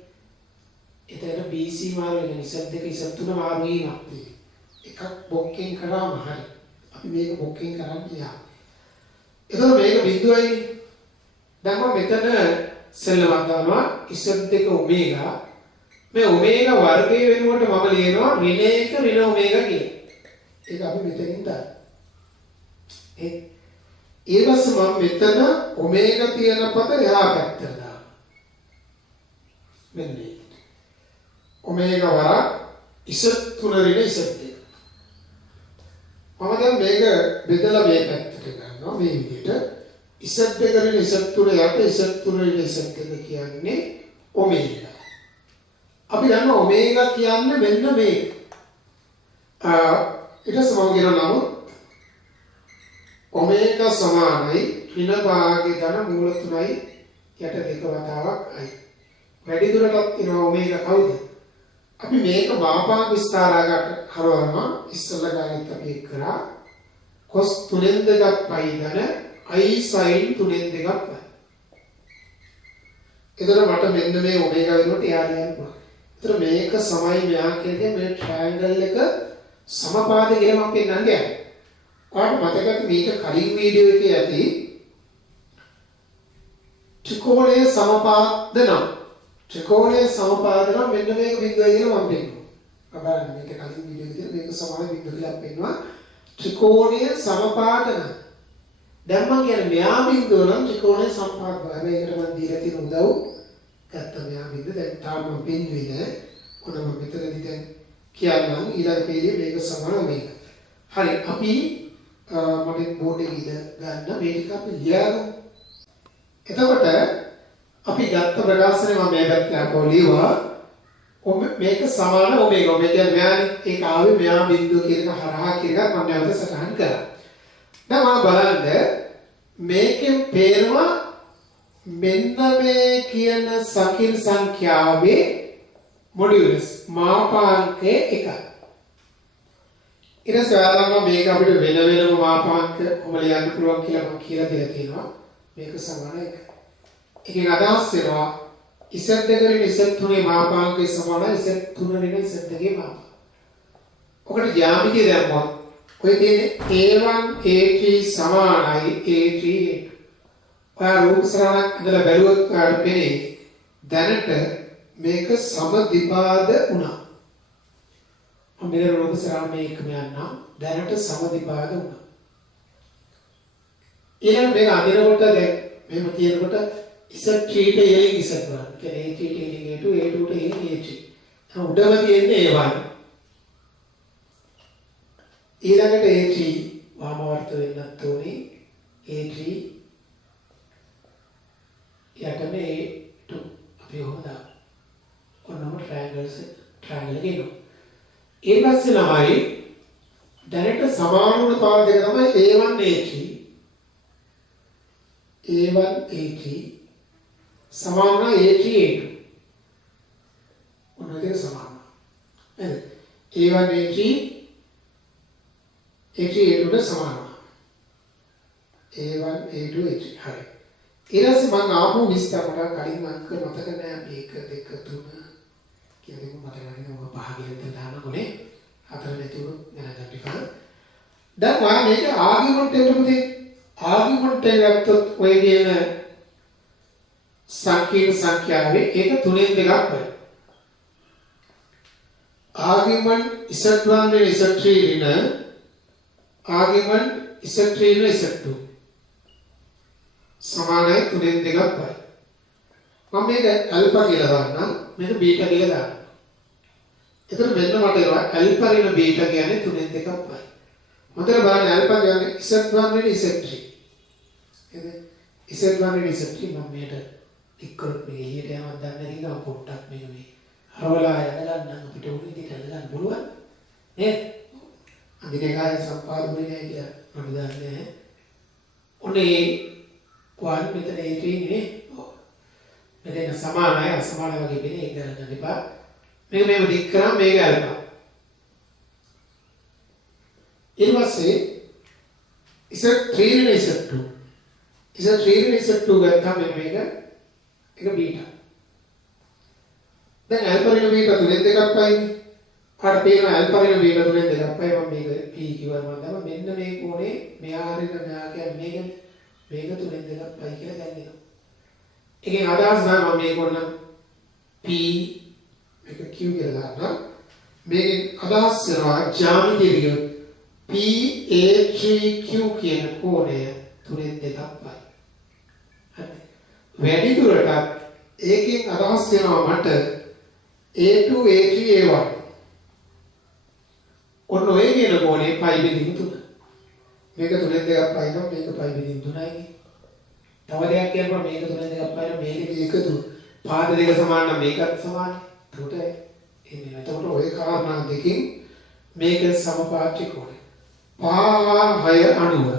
එතන BC මාරු වෙන Z2 Z3 මාරු වීමක් තියෙනවා. එකක් බොක්කෙන් කරාම හරි. අපි මේක බොක්කෙන් කරන්නේ යා. එතකොට මේක බිඳුවයි. දැන් මම මෙතන සෙල්ලමක් දානවා Z2 ඔමේගා. මේ ඔමේගා වර්ගයේ වෙනුවට මම ලියනවා ඍණ 1 ඍණ ඔමේගා කියලා. ඒක අපි මෙතනින් දාන්න. ඊපස්සේ මම මෙතන ඔමේගා තියෙන පද එහා පැත්තට දානවා. මෙන්න මේ. ඔමේගා වරක් Z3 ඍණ Z2. මම දැන් මේක බෙදලා මේ පැත්තට ගන්නවා මේ විදිහට. Z2 ඍණ Z3 යට Z3 ඍණ Z2 කියන්නේ ඔමේගා. අපි දන්නවා ඔමේගා කියන්නේ මෙන්න මේ. ඊට සමගිර නමුත් ඔමේගා සමානයි ඍණ භාගයේ ධන මූල 3යි යට 2 වතාවක් i. වැඩි දුරටත් එන ඔමේගා කවුද? අපි මේක මාපාක විස්තරාකට හරවනවා ඉස්සෙල්ලා ගානිත් අපි එක් කරා cos 3න් 2ක් pi ධන i sin 3න් 2ක් pi. එතකොට මට මෙන්න මේ ඔමේගා වෙනකොට එයා ලියන්න පුළුවන්. එතකොට මේක සමයි මෙයා කියන්නේ මේ ට්‍රයැන්ගල් එක සමපාද කියලා මම පෙන්නන්නේ. ඔයාලට මතකද මේක කලින් වීඩියෝ එකේ ඇති ත්‍රිකෝණයේ සමපාදනම් මෙන්න මේක බිඳුවයි කියලා මම පෙන්නනවා. බලන්න මේක කලින් වීඩියෝ එකේ මේක සමාන බිඳුව කියලා පෙන්නවා. ත්‍රිකෝණයේ සමපාදන. දැන් මම කියන්නේ මෙයා බිඳුව නම් ත්‍රිකෝණයේ සමපාද. මේකට මම දීලා තියෙන උදව් ගත්තා මෙයා බිඳුව. දැන් තාම මම පෙන්වුවේ නෑ. ඔන්න මම මෙතනදී දැන් කියන්නම් ඊළඟ පේළියේ මේක සමාන මේක. හරි අපි මගේ බෝඩ් එකේ ඉඳ ගන්න මේ ටික අපි ලියමු. එතකොට අපි ගත්ත ප්‍රකාශනය මම මේ පැත්තට අපෝ ලියුවා. මේක සමාන ඔමේගා. ඔමේගා කියන්නේ මෙයානේ ඒක ආවේ මෙයා බිඳුව කියන හරහා කියන එක මම නැවත සටහන් කරා. දැන් මම බලන්න මේකෙන් පේනවා මෙන්න මේ කියන සකිල් සංඛ්‍යාවේ මොඩියුලස් මාපාංකය 1. ඊට පස්සේ ඔයාලම මේක අපිට වෙන වෙනම මාපාංක කොහොම ලියන්න පුළුවන් කියලා මම කියලා දෙලා තියෙනවා. මේක සමාන 1. එකෙන් අදහස් වෙනවා Z2 ඍණ Z3 මාපාංකය සමානයි Z3 ඍණ Z2 මාපාංක. ඔකට ජ්‍යාමිතිය දැම්මොත් ඔය තියෙන්නේ A1 A3 සමානයි A3 ඔයා රූප සරණක් ඉඳලා බැලුවොත් ඔයාලට පෙනේ දැනට මේක සමදිපාද වුණා. මම මේ රූප සරණ මේකම යන්නම් දැනට සමදිපාද වුණා. ඊළඟ මේක අදිනකොට දැන් මෙහෙම තියෙනකොට Z3 ට එළින් Z1 කියන්නේ A3 ට එළින් A2 A2 ට එළින් A3 උඩම තියෙන්නේ A1 ඊළඟට A3 වාමවර්ත වෙන්නත් ඕනේ A3 යටම A2 අපි ඔහොම දාමු. ඔන්නම ට්‍රයැන්ගල් එකේනවා. ඊට පස්සේ ළමයි දැනට සමාන වුණ පාද දෙක තමයි A1 A3 A1 A3 සමාන A3 A2 ඔන්න දෙක සමාන. නේද? A1 A3 A3 A2 ට සමාන. A1 A2 A3 හරි. ඊට පස්සේ මම ආපහු විස්තර කරලා කලින් අංක මතක නෑ මේක 2 3 කියන්නේ මතක නැහැ ඔබ පහ කියලා දානකොනේ හතර නැතුව ගණන් ගන්න. දැන් ඔයා මේක ආගියුමන්ට් එකට පුතේ ආගියුමන්ට් එක ගත්තොත් ඔය කියන සංකීර්ණ සංඛ්‍යාවේ ඒක 3න් 2ක් වෙයි. ආගියුමන්ට් Z1 වෙන Z3 ඍණ ආගියුමන්ට් Z3 වෙන Z2 සමානයි 3න් 2ක් වෙයි. මම මේක ඇල්ෆා කියලා දාන්නම් මේක බීටා කියලා දාන්න. එතකොට මෙන්න මට ඒවා ඇල්ෆා ඍණ බීටා කියන්නේ 3න් 2ක් වෙයි. මොකද බලන්න ඇල්ෆා කියන්නේ Z1 වෙන Z3 එනේ Z1 වෙන Z3 මම මේකට එක්කරොත් මේ එළියට යවන්න දන්නේ නැති ගමන් පොට්ටක් මේක මේ හරවලා යනගන්න අපිට උණු ඉදිරියට යනගන්න පුළුවන් නේද? අදිනේකාය සම්පාදනය කියලා මම දන්නේ නැහැ. ඔන්නේ වන් මෙතන A3 නේ. මෙතන සමානයි අසමාන වගේ වෙන්නේ ඒක ගන්න එපා. මේක මේව දික් කරාම මේක ඇල්පා. ඊට පස්සේ Z3 වෙන Z2 Z3 වෙන Z2 ගත්තාම මේක බීටා. දැන් ඇල්ෆා ඍණ බීටා 3න් 2ක් වයිනේ. කාට පේනවා ඇල්ෆා ඍණ බීටා 3න් 2ක් වයි මම මේක P කිව්වා මම තමයි මෙන්න මේ කෝණේ මෙහා ඍණ මෙහා කියන්නේ මේක 3න් 2ක් වයි කියලා දැනගන්න. එකෙන් අදහස් ගන්න මම මේක ඔන්න P මේක Q කියලා දාන්න. මේකෙන් අදහස් කරනවා ජ්‍යාමිතිය PA3Q කියන කෝණය 3න් 2ක් වයි. වැඩි දුරටත් ඒකෙන් අදහස් වෙනවා මට A2 A3 A1 ඔන්න ඔය කියන කෝණේ π බෙදින් 3 මේක 3න් 2ක් පයි නම් මේක π බෙදින් 3යි නේ. තව දෙයක් කියනවා මේක 3න් 2ක් පයි නම් මේක එකතු පාද දෙක සමාන නම් මේකත් සමානයි. එතකොට එතකොට ඔය කාරණා දෙකෙන් මේක සමපාර්ශ්වික කෝණය. පා 6 අණුව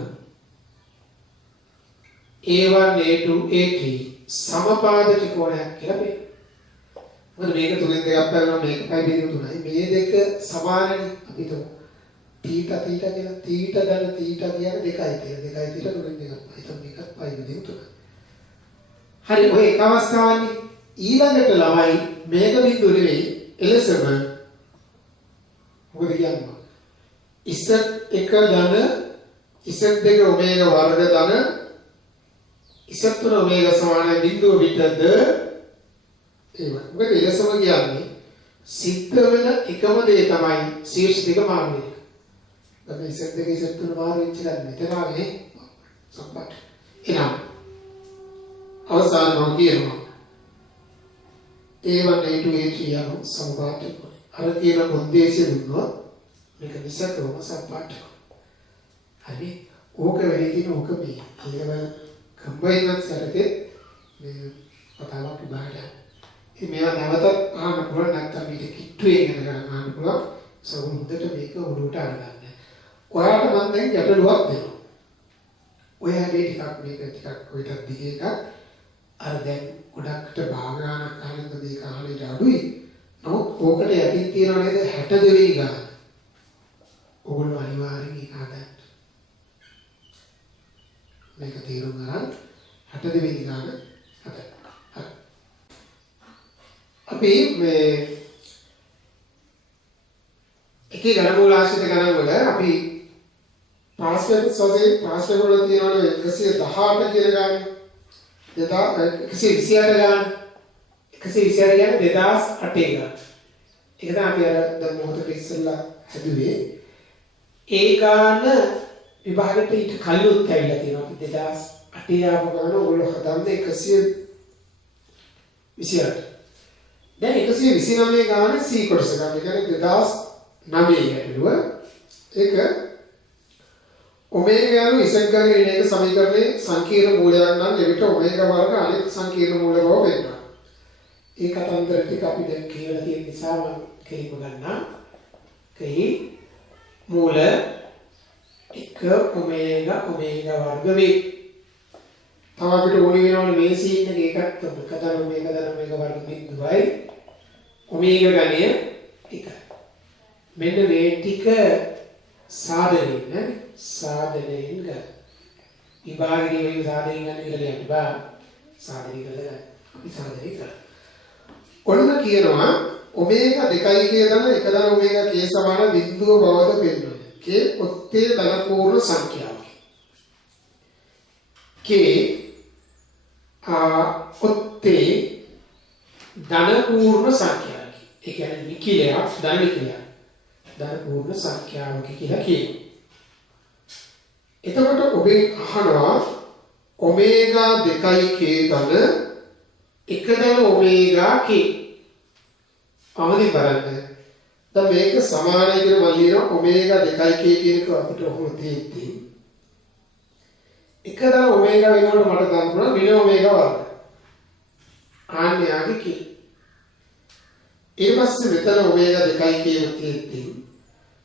A1 A2 A3 සමපාද ත්‍රිකෝණයක් කියලා පෙන්නනවා. මොකද මේක 3න් 2ක් බලනවා මේක π බෙදින 3යි. මේ දෙක සමානයි අපි හිතමු. තීටා කියලා තීටා ගන්න තීටා කියන්නේ 2යි කියලා. 2යි තීටා 3න් 2ක්. හිතමු මේකත් π බෙදින 3යි. හරි ඔය එක අවස්ථාවන්නේ ඊළඟට ළමයි මේක බිඳුව නෙවෙයි එලෙසම මොකද කියන්නේ? Z1 ධන Z2 ඔමේගා වර්ග ධන Z3 ඔමේගා සමාන බිඳුව පිටද එහෙම. මොකද එලෙසම කියන්නේ සිද්ධ වෙන එකම දේ තමයි ශීර්ෂ දෙක මාරු වෙන එක. දැන් Z2 Z3 මාරු වෙච්ච එක මෙතන ආවේ සම්පත්. එහෙනම් අවසාන මම කියනවා A1 A2 A3 යන සමපාඨක. අර කියන උද්දේශය දුන්නොත් මේක විසකවම සම්පාඨක. හරි. ඕක වෙලේ තියෙන ඕක මේ. ඒකම කම්බයින්මන්ට් කරකේ මේ කතාවක් විභාගය. මේවා නැවතත් අහන්න පුළුවන් නැත්නම් මේක කිට්ටුවේ ඉගෙන ගන්න පුළුවන්. සමුද්දට මේක උඩට අරගන්න. ඔයාලට මම දැන් ගැටලුවක් දෙනවා. ඔයාගේ ටිකක් මේක ටිකක් කොයිටත් දිගේ එකක් අර දැන් ගොඩක්ට භාගානක් අහන්න මේක අහන්නට අඩුයි. නමුත් ඕකට යටින් තියනවා නේද 62 වෙනි ගාන. ඕගොල්ලෝ අනිවාර්යෙන් ඒක හදන්න. මේක තේරුම් ගන්න 62 වෙනි ගාන හදන්න. අපි මේ එකේ ගණන් මූල ආශ්‍රිත ගණන් වල අපි පාස්කල්ස් වශයෙන් පාස්කල් වල තියෙනවනේ 118 කියන ගාන. 128 ගාන. 128 කියන්නේ 2008 ගාන. ඒක තමයි අපි අර දැන් මොහොතක ඉස්සෙල්ලා හදුවේ. ඒ ගාන විභාගෙට ඊට කලිනුත් ඇවිල්ලා තියෙනවා. අපි 2008 ආපු ගාන ඔයගොල්ලෝ හදන්නේ 128. දැන් 129 ගාන C කොටස ගන්න. ඒ කියන්නේ 2009 ඇතුළුව ඒක ඔමේගා යන Z ගණයේ ඉන්න එක සමීකරණයේ සංකීර්ණ මූලයක් නම් එවිට ඔමේගා වර්ග අනෙක් සංකීර්ණ මූල බව වෙනවා. ඒ කතන්දර ටික අපි දැන් කියලා තියෙන නිසා මම කෙලිම ගන්නවා. කයි මූල 1 ඔමේගා වර්ග වේ. තව අපිට ඕනේ වෙනවනේ මේ සීන් එක එකක් තමයි. කතන ඔමේගා වර්ග බිඳුවයි ඔමේගා ගණය 1යි. මෙන්න මේ ටික සාධනෙන් නේ සාධනෙන් ගන්න. විභාගයේ මේ සාධනෙන් ගන්න කියලා යන්න බෑ. සාධනෙන් කරලා අපි සාධනෙන් කරා. ඔන්න කියනවා ඔමේගා 2 කියන එක දන ඔමේගා k සමාන බිඳුව බවද පෙන්වනවා. k ඔත්තේ ධන පූර්ණ සංඛ්‍යාවකි. k ඔත්තේ ධන පූර්ණ සංඛ්‍යාවකි. ඒ කියන්නේ නිකිලයක් ධන නිකිලයක්. ධන පූර්ණ සංඛ්‍යාවක කියලා කියනවා. එතකොට ඔබෙන් අහනවා ඔමේගා 2k ධන 1 ධන ඔමේගා k. අවදි බලන්න. දැන් මේක සමානයි කියලා මම ලියනවා ඔමේගා 2k කියන එක අපිට ඔහොම තියෙද්දි 1 ධන ඔමේගා වෙනකොට මට ගන්න පුළුවන් ඍණ ඔමේගා වර්ග. ආන්නේ ආගේ k. ඊට පස්සේ මෙතන ඔමේගා 2k කියන තියෙද්දි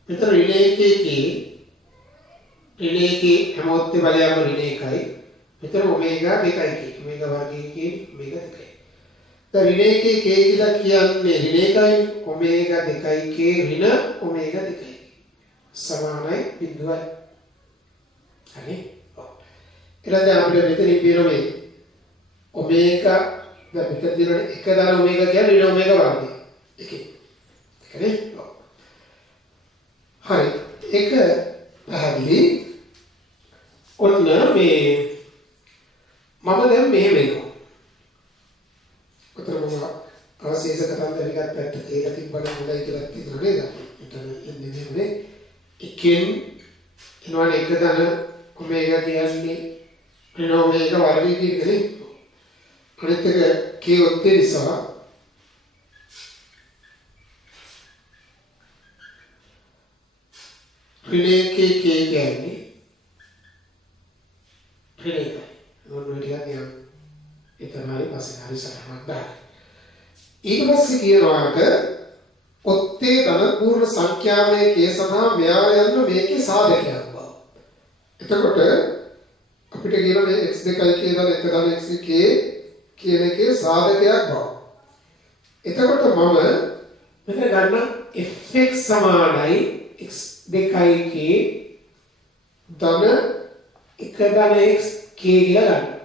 මෙතන ඍණ 1k ඍණ 1 හැමෝත්තේ බලයම ඍණ 1යි. මෙතන ඔමේගා 2k ඔමේගා වර්ගයේ ඔමේගා 2යි. දැන් ඍණ 1k කියලා කියන්නේ ඍණ 1යි ඔමේගා 2k ඍණ ඔමේගා 2යි. සමානයි බිඳුවයි. හරි? ඔව්. ඊළඟට අපිට මෙතනින් පිරෙන්නේ ඔමේගා දැන් මෙතන දිනන 1 දාන ඔමේගා කියන්නේ ඍණ ඔමේගා වර්ගය. එකේ. හරි? ඔව්. හරි. ඒක පැහැදිලි. ඔන්න මේ මම දැන් මෙහෙම එනවා. උතරම අවශේෂ කතන්දර ටිකක් පැත්තට ඒක තිබ්බම හොඳයි කියලා තියෙනවා නේද? එතන එන්නේ නෙමෙයි. එකෙන් එනවනේ 1 ධන ඔමේගා කියන්නේ ඍණ ඔමේගා වර්ගය කියන්නේ. අනිත් එක k ඔත්තේ නිසා ඍණ 1k කියන්නේ ඍණ 1යි. මොන විදිහටද ඒ තමයි පස්සේ හරි සරලව දාන්න. ඊට පස්සේ කියනවාට ඔත්තේ ධන පූර්ණ සංඛ්‍යාවේ k සඳහා මෙයා යන්න මේකේ සාධකයක් බව. එතකොට අපිට කියන මේ x2 k ධන 1 ධන x2 k කියන එකේ සාධකයක් බව. එතකොට මම මෙතන ගන්න fx සමානයි x2k ධන 1 ධන x k කියලා ගන්න.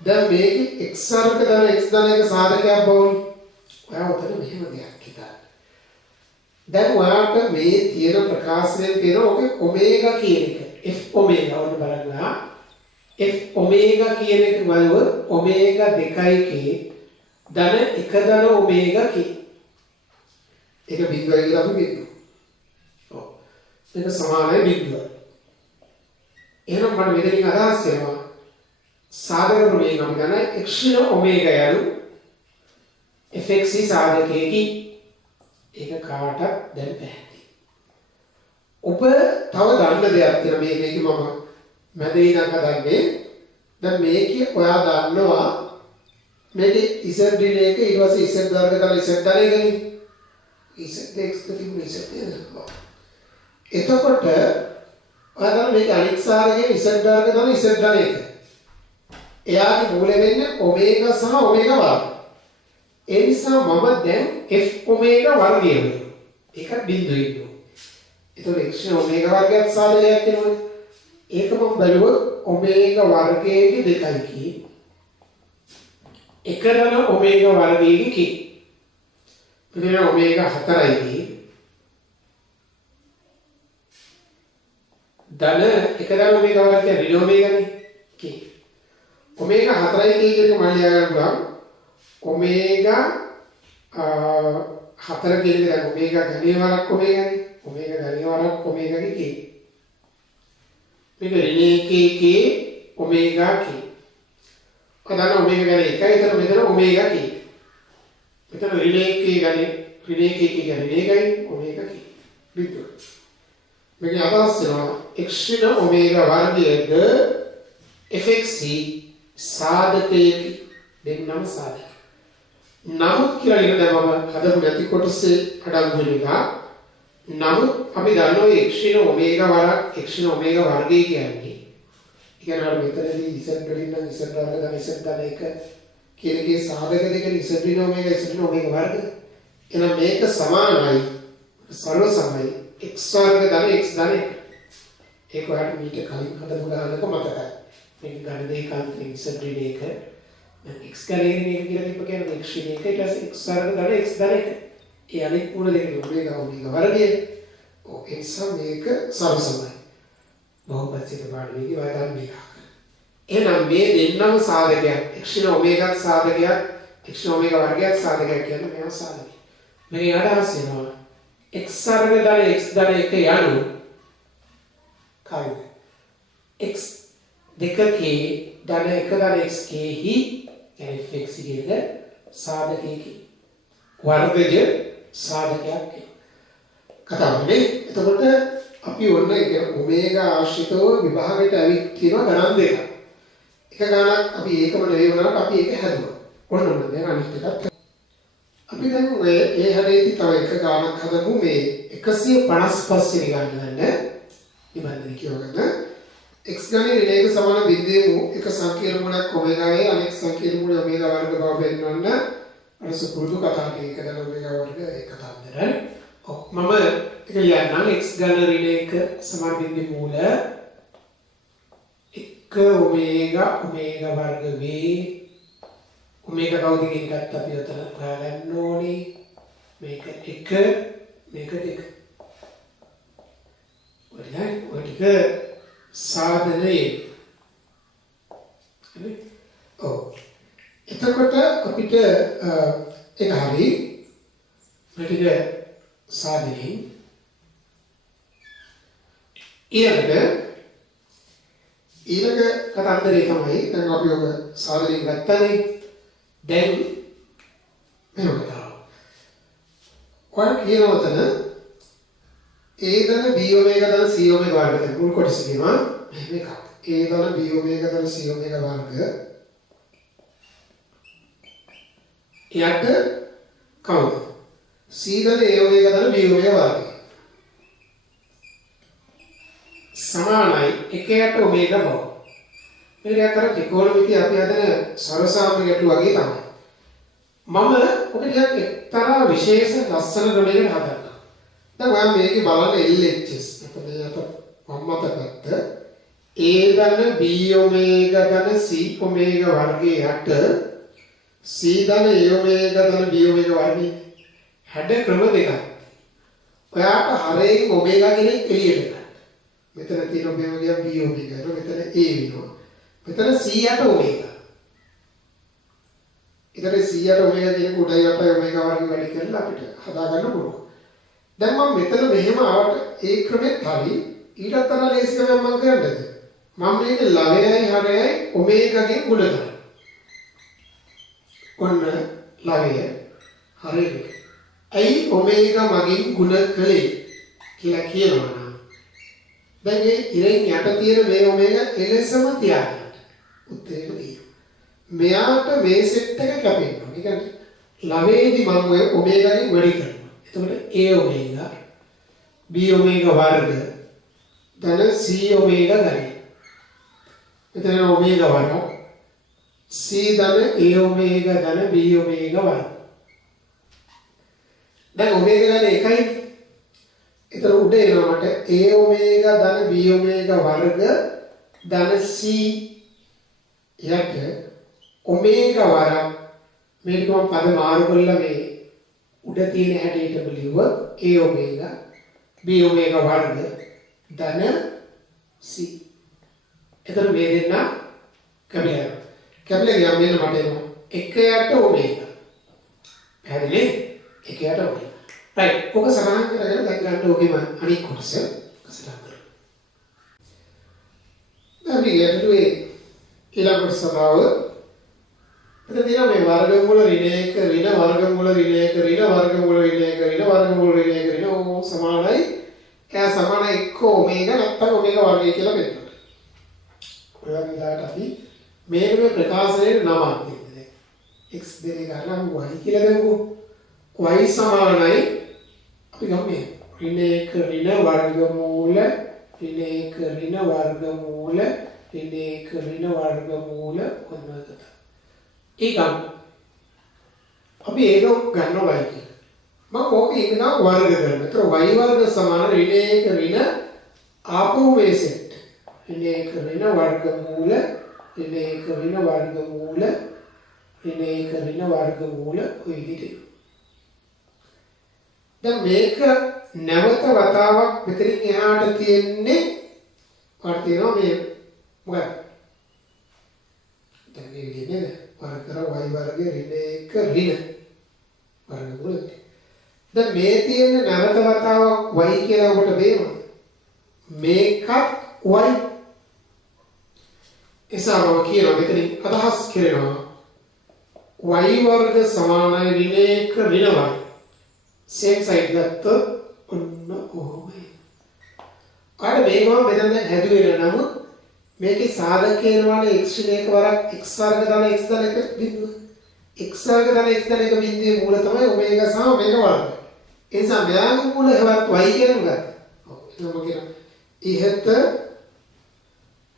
දැන් මේකේ x වර්ග ධන x ධන එක සාධකයක් බවනේ. ඔයා උතන මෙහෙම දෙයක් හිතන්න. දැන් ඔයාට මේ තියෙන ප්‍රකාශනයෙන් තියෙන ඔගේ ඔමේගා කියන එක f ඔමේගා වල බලන්න. f ඔමේගා කියන එක වලව ඔමේගා 2k ධන 1 ධන ඔමේගා k. ඒක බිඳුවයි කියලා අපි බිඳුව. ඔව්. ඒක සමානයි බිඳුව. එහෙනම් මම මෙතනින් අදහස් කරනවා සාධක ප්‍රමේය නම් ගන්න x ඔමේගා යලු fx සාධකයේකි. ඒක කාටත් දැන් පැහැදිලි. ඔබ තව දන්න දෙයක් තියෙනවා මේකේ මම මැදේ ඉඳන් හදන්නේ. දැන් මේකේ ඔයා දන්නවා මේකේ z ඍණ එක ඊට පස්සේ z වර්ග දාලා z ධන එකනේ. z x තිබුණේ z නේද? එතකොට ඔයා දන්න මේක අනිත් සාධකයේ z වර්ග දාලා z ධන එක. එයාගේ මූලය වෙන්නේ ඔමේගා සහ ඔමේගා වර්ග. ඒ නිසා මම දැන් f ඔමේගා වර්ගය වෙනවා. ඒක බිඳුව ඉන්නවා. ඒතකොට x ඔමේගා වර්ගයක් සාධකයක් වෙනවනේ. ඒක මම බලුවොත් ඔමේගා වර්ගයේ 2යි කි. 1 ධන ඔමේගා වර්ගයේ කි. පිළිවෙල ඔමේගා 4යි කි. ධන එක ධන ඔමේගා වර්ග කියන්නේ ඍණ ඔමේගානේ k. ඔමේගා 4යි k කියන එක මම ලියා ගන්න පුළුවන්. ඔමේගා 4 කියන එක දැන් ඔමේගා ඝනය වරක් ඔමේගානේ. ඔමේගා ඝනය වරක් ඔමේගාගේ k. මේක ඍණ k ඔමේගා k. කදාන ඔමේගා ඝන 1යි එතන මෙතන ඔමේගා k. මෙතන ඍණ k ඝන ඍණ k කියන්නේ ඍණ ඔමේගා k. විතර. මේක අදහස් වෙනවා x ඍණ ඔමේගා වර්ගයේද fxc සාධකයේ දෙන්නම සාධක. නමුත් කියලා ඉන්න දැන් මම හදපු නැති කොටසේ අඩංගු වෙනවා. නමුත් අපි දන්නවා x ඍණ ඔමේගා වරක් x ඍණ ඔමේගා වර්ගය කියන්නේ. ඒ කියන්නේ අර මෙතනදී z වලින් නම් z වර්ග ධන z ධන 1 කියන එකේ සාධක දෙකනේ z ඍණ ඔමේගා z ඍණ ඔමේගා වර්ග. එහෙනම් මේක සමානයි සරල සමයි x වර්ග ධන x ධන 1. ඒක ඔයාලට මීට කලින් හදපු ගානක මතකයි. මේක ගණ දෙක අන්තරින් z ඍණ 1 x ගණයේ මේක කියලා තිබ්බ කියන්නේ x ඍණ 1 ඊට පස්සේ x වර්ග ධන x ධන 1. ඒ අනිත් මූල දෙකේ ඔමේගා ඔමේගා වර්ගය. ඔව් ඒ නිසා මේක සරල සමයි. බහුපදසිත පාඩුවේදී ඔයා දන්නේ මේක. එහෙනම් මේ දෙන්නම සාධකයක් x ඍණ ඔමේගා සාධකයක් x ඍණ ඔමේගා වර්ගයක් සාධකයක් කියන්නේ මේවා සාධකයි. මේ අදහස් වෙනවා x වර්ග ධන x ධන 1 යනු කායිද x 2k ධන 1 ධන xk හි يعني fx කියන සාධකයක වර්ගය සාධකයක් කතාවනේ. එතකොට අපි ඔන්න ඒක ඔමේගා ආශ්‍රිතව විභාගයට ඇවිත් තියෙනවා ගණන් දෙකක්. එක ගණනක් අපි ඒකම නෙවෙයි වුණාට අපි ඒක හැදුවා. ඔන්න දැන් අනිත් එකත් අපි දැන් ඔය ඒ හැඩයේදී තව එක ගානක් හදමු. මේ 155 වෙනි ගාන ගන්න නිබන්ධන කියවගන්න. x ගණනේ ඍණ 1 සමාන බිඳුවේ එක සංකීර්ණ මුලක් ඔමේගාවේ අනෙක් සංකීර්ණ මුල ඔමේගා වර්ග බව පෙන්වන්න අර සුපුරුදු කතාවක එක දන ඔමේගා වර්ග ඒක කතාන්දර. ඔව් මම ඒක ලියන්නම් x ගණ ඍණ 1 සමාන බිඳුවේ මූල 1 ඔමේගා වර්ග වේ ඔමේගා කවුද කියන එකත් අපි උතන හොයාගන්න ඕනේ. මේක 1 මේක 2. ඔය ටික සාධනයේ හරි. ඔව් එතකොට අපිට ඒක හරි මේ ටික සාධනයේ ඊළඟ කතන්දරේ තමයි දැන් අපි ඔබ සාධනයෙන් ගත්තානේ. දැන් මෙහෙම කතාව. ඔයාලා කියනවා තන a ධන b ඔමේගා ධන c ඔමේගා වර්ග දැන් මුල් කොටස කියනවා මේක. a ධන b ඔමේගා ධන c ඔමේගා වර්ග යට කවුද? c ධන a ඔමේගා ධන b ඔමේගා වර්ගය සමානයි 1ට ඔමේගා බව. මේක අතර ත්‍රිකෝණමිතිය අපි හදන සරසාම්‍ය ගැටු වගේ තමයි. මම ඔක ටිකක් එක්තරා විශේෂ ලස්සන ක්‍රමයකට හදන්නම්. දැන් ඔයා මේකේ බලන්න LHS. අපිට මතකත් a ධන b ඔමේගා ධන c ඔමේගා වර්ගයේ යට c ධන a ඔමේගා ධන b ඔමේගා වර්ගයේ හැඩ ක්‍රම දෙකක්. ඔයාට හරයෙන් ඔමේගා කෙනෙක් එළියට ගන්න. මෙතන තියෙන ඔමේගා b ඔමේගා මෙතන a වෙනවා. මෙතන c යට ඔමේගා. ඊට c යට ඔමේගා කියන උඩ යට ඔමේගා වර්ගය වැඩි කරලා අපිට හදා ගන්න පුළුවන්. දැන් මම මෙතන මෙහෙම ආවට ඒ ක්‍රමෙත් හරි ඊටත් අතර ලේසි කරගන්න මම කරන්නද මම මේක ලවයයි හරයයි ඔමේගාගෙන් ගුණ කරනවා. ඔන්න ලවය හරය ඇයි ඔමේගා මගින් ගුණ කළේ කියලා කියනවා නම් දැන් මේ ඉරෙන් යට තියෙන මේ ඔමේගා එලෙසම තියාගන්න උත්තරේ දෙන්න. මෙයාට මේ සෙට් එක කැපෙනවා. ඒ කියන්නේ ලවයේදී මම ඔය ඔමේගාගෙන් වැඩි කරනවා. එතකොට a ඔමේගා b ඔමේගා වර්ග ධන c ඔමේගා ගන්න. එතන ඔමේගා වර්ග c ධන a ඔමේගා ධන b ඔමේගා වර්ග. දැන් ඔමේගා ගන්න එකයි. එතන උඩ එනවා මට a ඔමේගා ධන b ඔමේගා වර්ග ධන c යට ඔමේගා වරක් මේක මම පද මාරු කරලා මේ උඩ තියෙන හැඩයට බලුව a ඔමේගා b ඔමේගා වර්ග ධන C. එතන මේ දෙන්න කැපිලා යනවා. කැපිලා ගියාම මෙන්න මට එනවා 1යට ඔමේගා. පැහැදිලි? 1යට ඔමේගා. right. ඔක සමාන කරගෙන දැන් ගන්න ඕකේම අනිත් කොටස සටහන් කරමු. දැන් අපි යන්නේ ඊළඟ සමාව. එතන තියෙනවා මේ වර්ගමූල ඍණ 1 ඍණ වර්ගමූල ඍණ 1 ඍණ වර්ගමූල ඍණ 1 ඍණ වර්ගමූල ඍණ 1 ඍණ ඕ සමානයි. ඒ සමාන 1 ඔමේගා නැත්නම් ඔමේගා වර්ගය කියලා වෙනවා. ඔය වගේ දාට අපි මේක මේ ප්‍රකාශනයේ නමක් දෙන්නේ. x දෙක ගන්න y කියලා දෙමුකෝ. y සමානයි අපි ගමු ඍණ 1 ඍණ වර්ගමූල ඍණ 1 ඍණ වර්ගමූල ඍණ 1 ඍණ වර්ගමූල ඔන්නකට. ඒකම අපි ඒක ගන්නවා y කියලා. මම ඕක ඉගෙන වර්ග කරනවා. ඒතර y වර්ග සමාන ඍණ 1 ඍණ ආපහු මේ සෙට්. ඍණ 1 ඍණ වර්ගමූල ඍණ 1 ඍණ වර්ගමූල ඍණ 1 ඍණ වර්ගමූල ඔය විදිහට. දැන් මේක නැවත වතාවක් මෙතනින් එහාට තියෙන්නේ වර්ග තියෙනවා මේ මොකක්ද? දැන් මේ විදිහේ නේද? වර්ග කර y වර්ගයේ ඍණ 1 ඍණ වර්ගමූල. දැන් මේ තියෙන නැවත වතාවක් y කියලා ඔබට බේරෙනවා. මේකත් y එසාරව කියනවා මෙතනින් අදහස් කරනවා y වර්ග සමානයි ඍණ 1 ඍණ y. same side ගත්ත ඔන්න ඔහොමයි. අර මේකම මෙතන හැදුවේ නමුත් මේකේ සාධකේ නවනේ x ඍණ 1 වරක් x වර්ග ධන x ධන 1 බිඳුව. x වර්ග ධන x ධන 1 බිඳුවේ මූල තමයි ඔමේගා සහ ඔමේගා වර්ග. ඒ නිසා මෙයාගේ මූල හෙවත් y කියන ගන්න. ඔව් එහෙනම් කියන ඉහත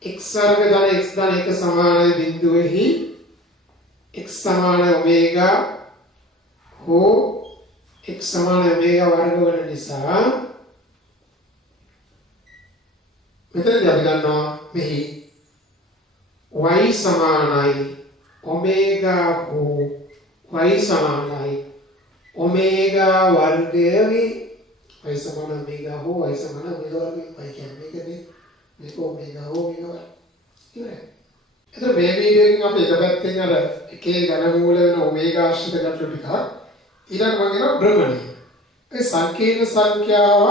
x වර්ග ධන x ධන 1 සමානයි බිඳුවේහි x සමාන ඔමේගා හෝ x සමාන ඔමේගා වර්ග වන නිසා මෙතනදී අපි ගන්නවා මෙහි y සමානයි ඔමේගා හෝ y සමානයි ඔමේගා වර්ගයේ y සමාන ඔමේගා හෝ y සමාන ඔමේගා වර්ගයේ y කියන්නේ මේකනේ මේක ඔමේගා හෝ ඔමේගා වර්ගය ඉවරයි. එතකොට මේ වීඩියෝ එකෙන් අපි එක පැත්තෙන් අර එකේ ඝනමූල වෙන ඔමේගා ආශ්‍රිත ගැටලු ටික ඊළඟ මම කියනවා භ්‍රමණය. ඒ සංකීර්ණ සංඛ්‍යාව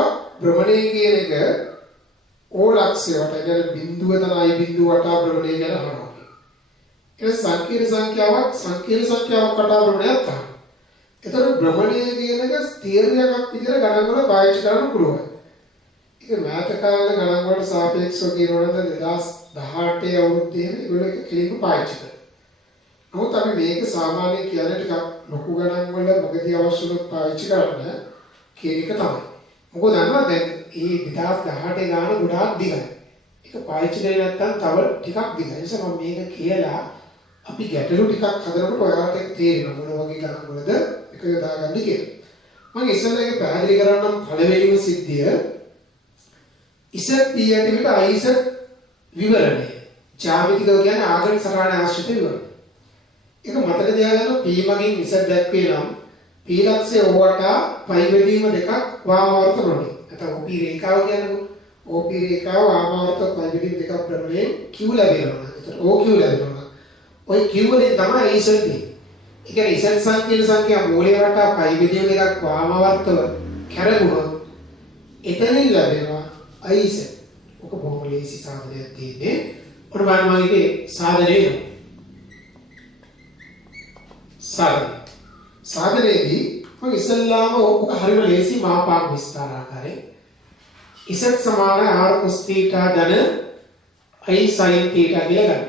භ්‍රමණය කියන එක ඕලක්ෂය වට කියන්නේ බිඳුව තමයි බිඳුව වටා භ්‍රමණය ගැන අහනවා. ඒ සංකීර්ණ සංඛ්‍යාවක් වටා භ්‍රමණයක් තමයි. ඒතර භ්‍රමණය කියන එක ස්ථිරයක් විදිහට ගණන් වල පාවිච්චි කරන්න පුළුවන්. ඒක මෑත කාලේ ගණන් වලට සාපේක්ෂව කියනවනම් 2018 අවුරුද්දේ ඒගොල්ලෝ කෙලින්ම පාවිච්චි කරා. නමුත් අපි මේක සාමාන්‍ය කියන්නේ ටිකක් ලොකු ගණන් වල මොකදී අවශ්‍යව පාවිච්චි කරන්න කියන එක තමයි. මොකද දන්නවා දැන් මේ 2018 ගාන ගොඩාක් දිගයි. ඒක පාවිච්චි කරේ නැත්නම් තව ටිකක් දිගයි. ඒ නිසා මම මේක කියලා අපි ගැටලු ටිකක් හදනකොට ඔයාලට ඒක තේරෙනවා මොන වගේ ගණන් වලද එක යොදාගන්නේ කියලා. මම ඉස්සෙල්ලා ඒක පැහැදිලි කරන්නම් පළවෙනිම සිද්ධිය ඉසත් පියට විතර අයිස විවරණය. ජ්‍යාමිතිකව කියන්නේ ආගම සරණ ආශ්‍රිත විවරණය. ඒක මතක තියාගන්න p මගින් ඉසත් දැක්වේ නම් p ලක්ෂය ඔවට පයි බෙදීම දෙකක් වාමාවර්ත ප්‍රමේය. නැත්නම් OP රේඛාව කියන්නේ OP රේඛාව වාමාවර්ත පයි බෙදීම දෙකක් ප්‍රමේයෙන් q ලැබෙනවා. ඒතර OQ ලැබෙනවා. ඔය q වලින් තමයි ඉසත් දෙන්නේ. ඒ කියන්නේ ඉසත් සංකීර්ණ සංඛ්‍යා මූලය වටා පයි බෙදීම දෙකක් වාමාවර්තව කැරගුණොත් එතනින් ලැබෙනවා අයිස. ඔක බොහොම ලේසි සාධනයක් තියෙන්නේ. ඔන්න බලන්න මම ඉතින් සාධනය සාධනයේදී මම ඉස්සල්ලාම ඔක හරිම ලේසි මාපාක් විස්තර ආකාරයේ ඉසත් සමාන r cos θ ධන i sin θ කියලා ගන්න.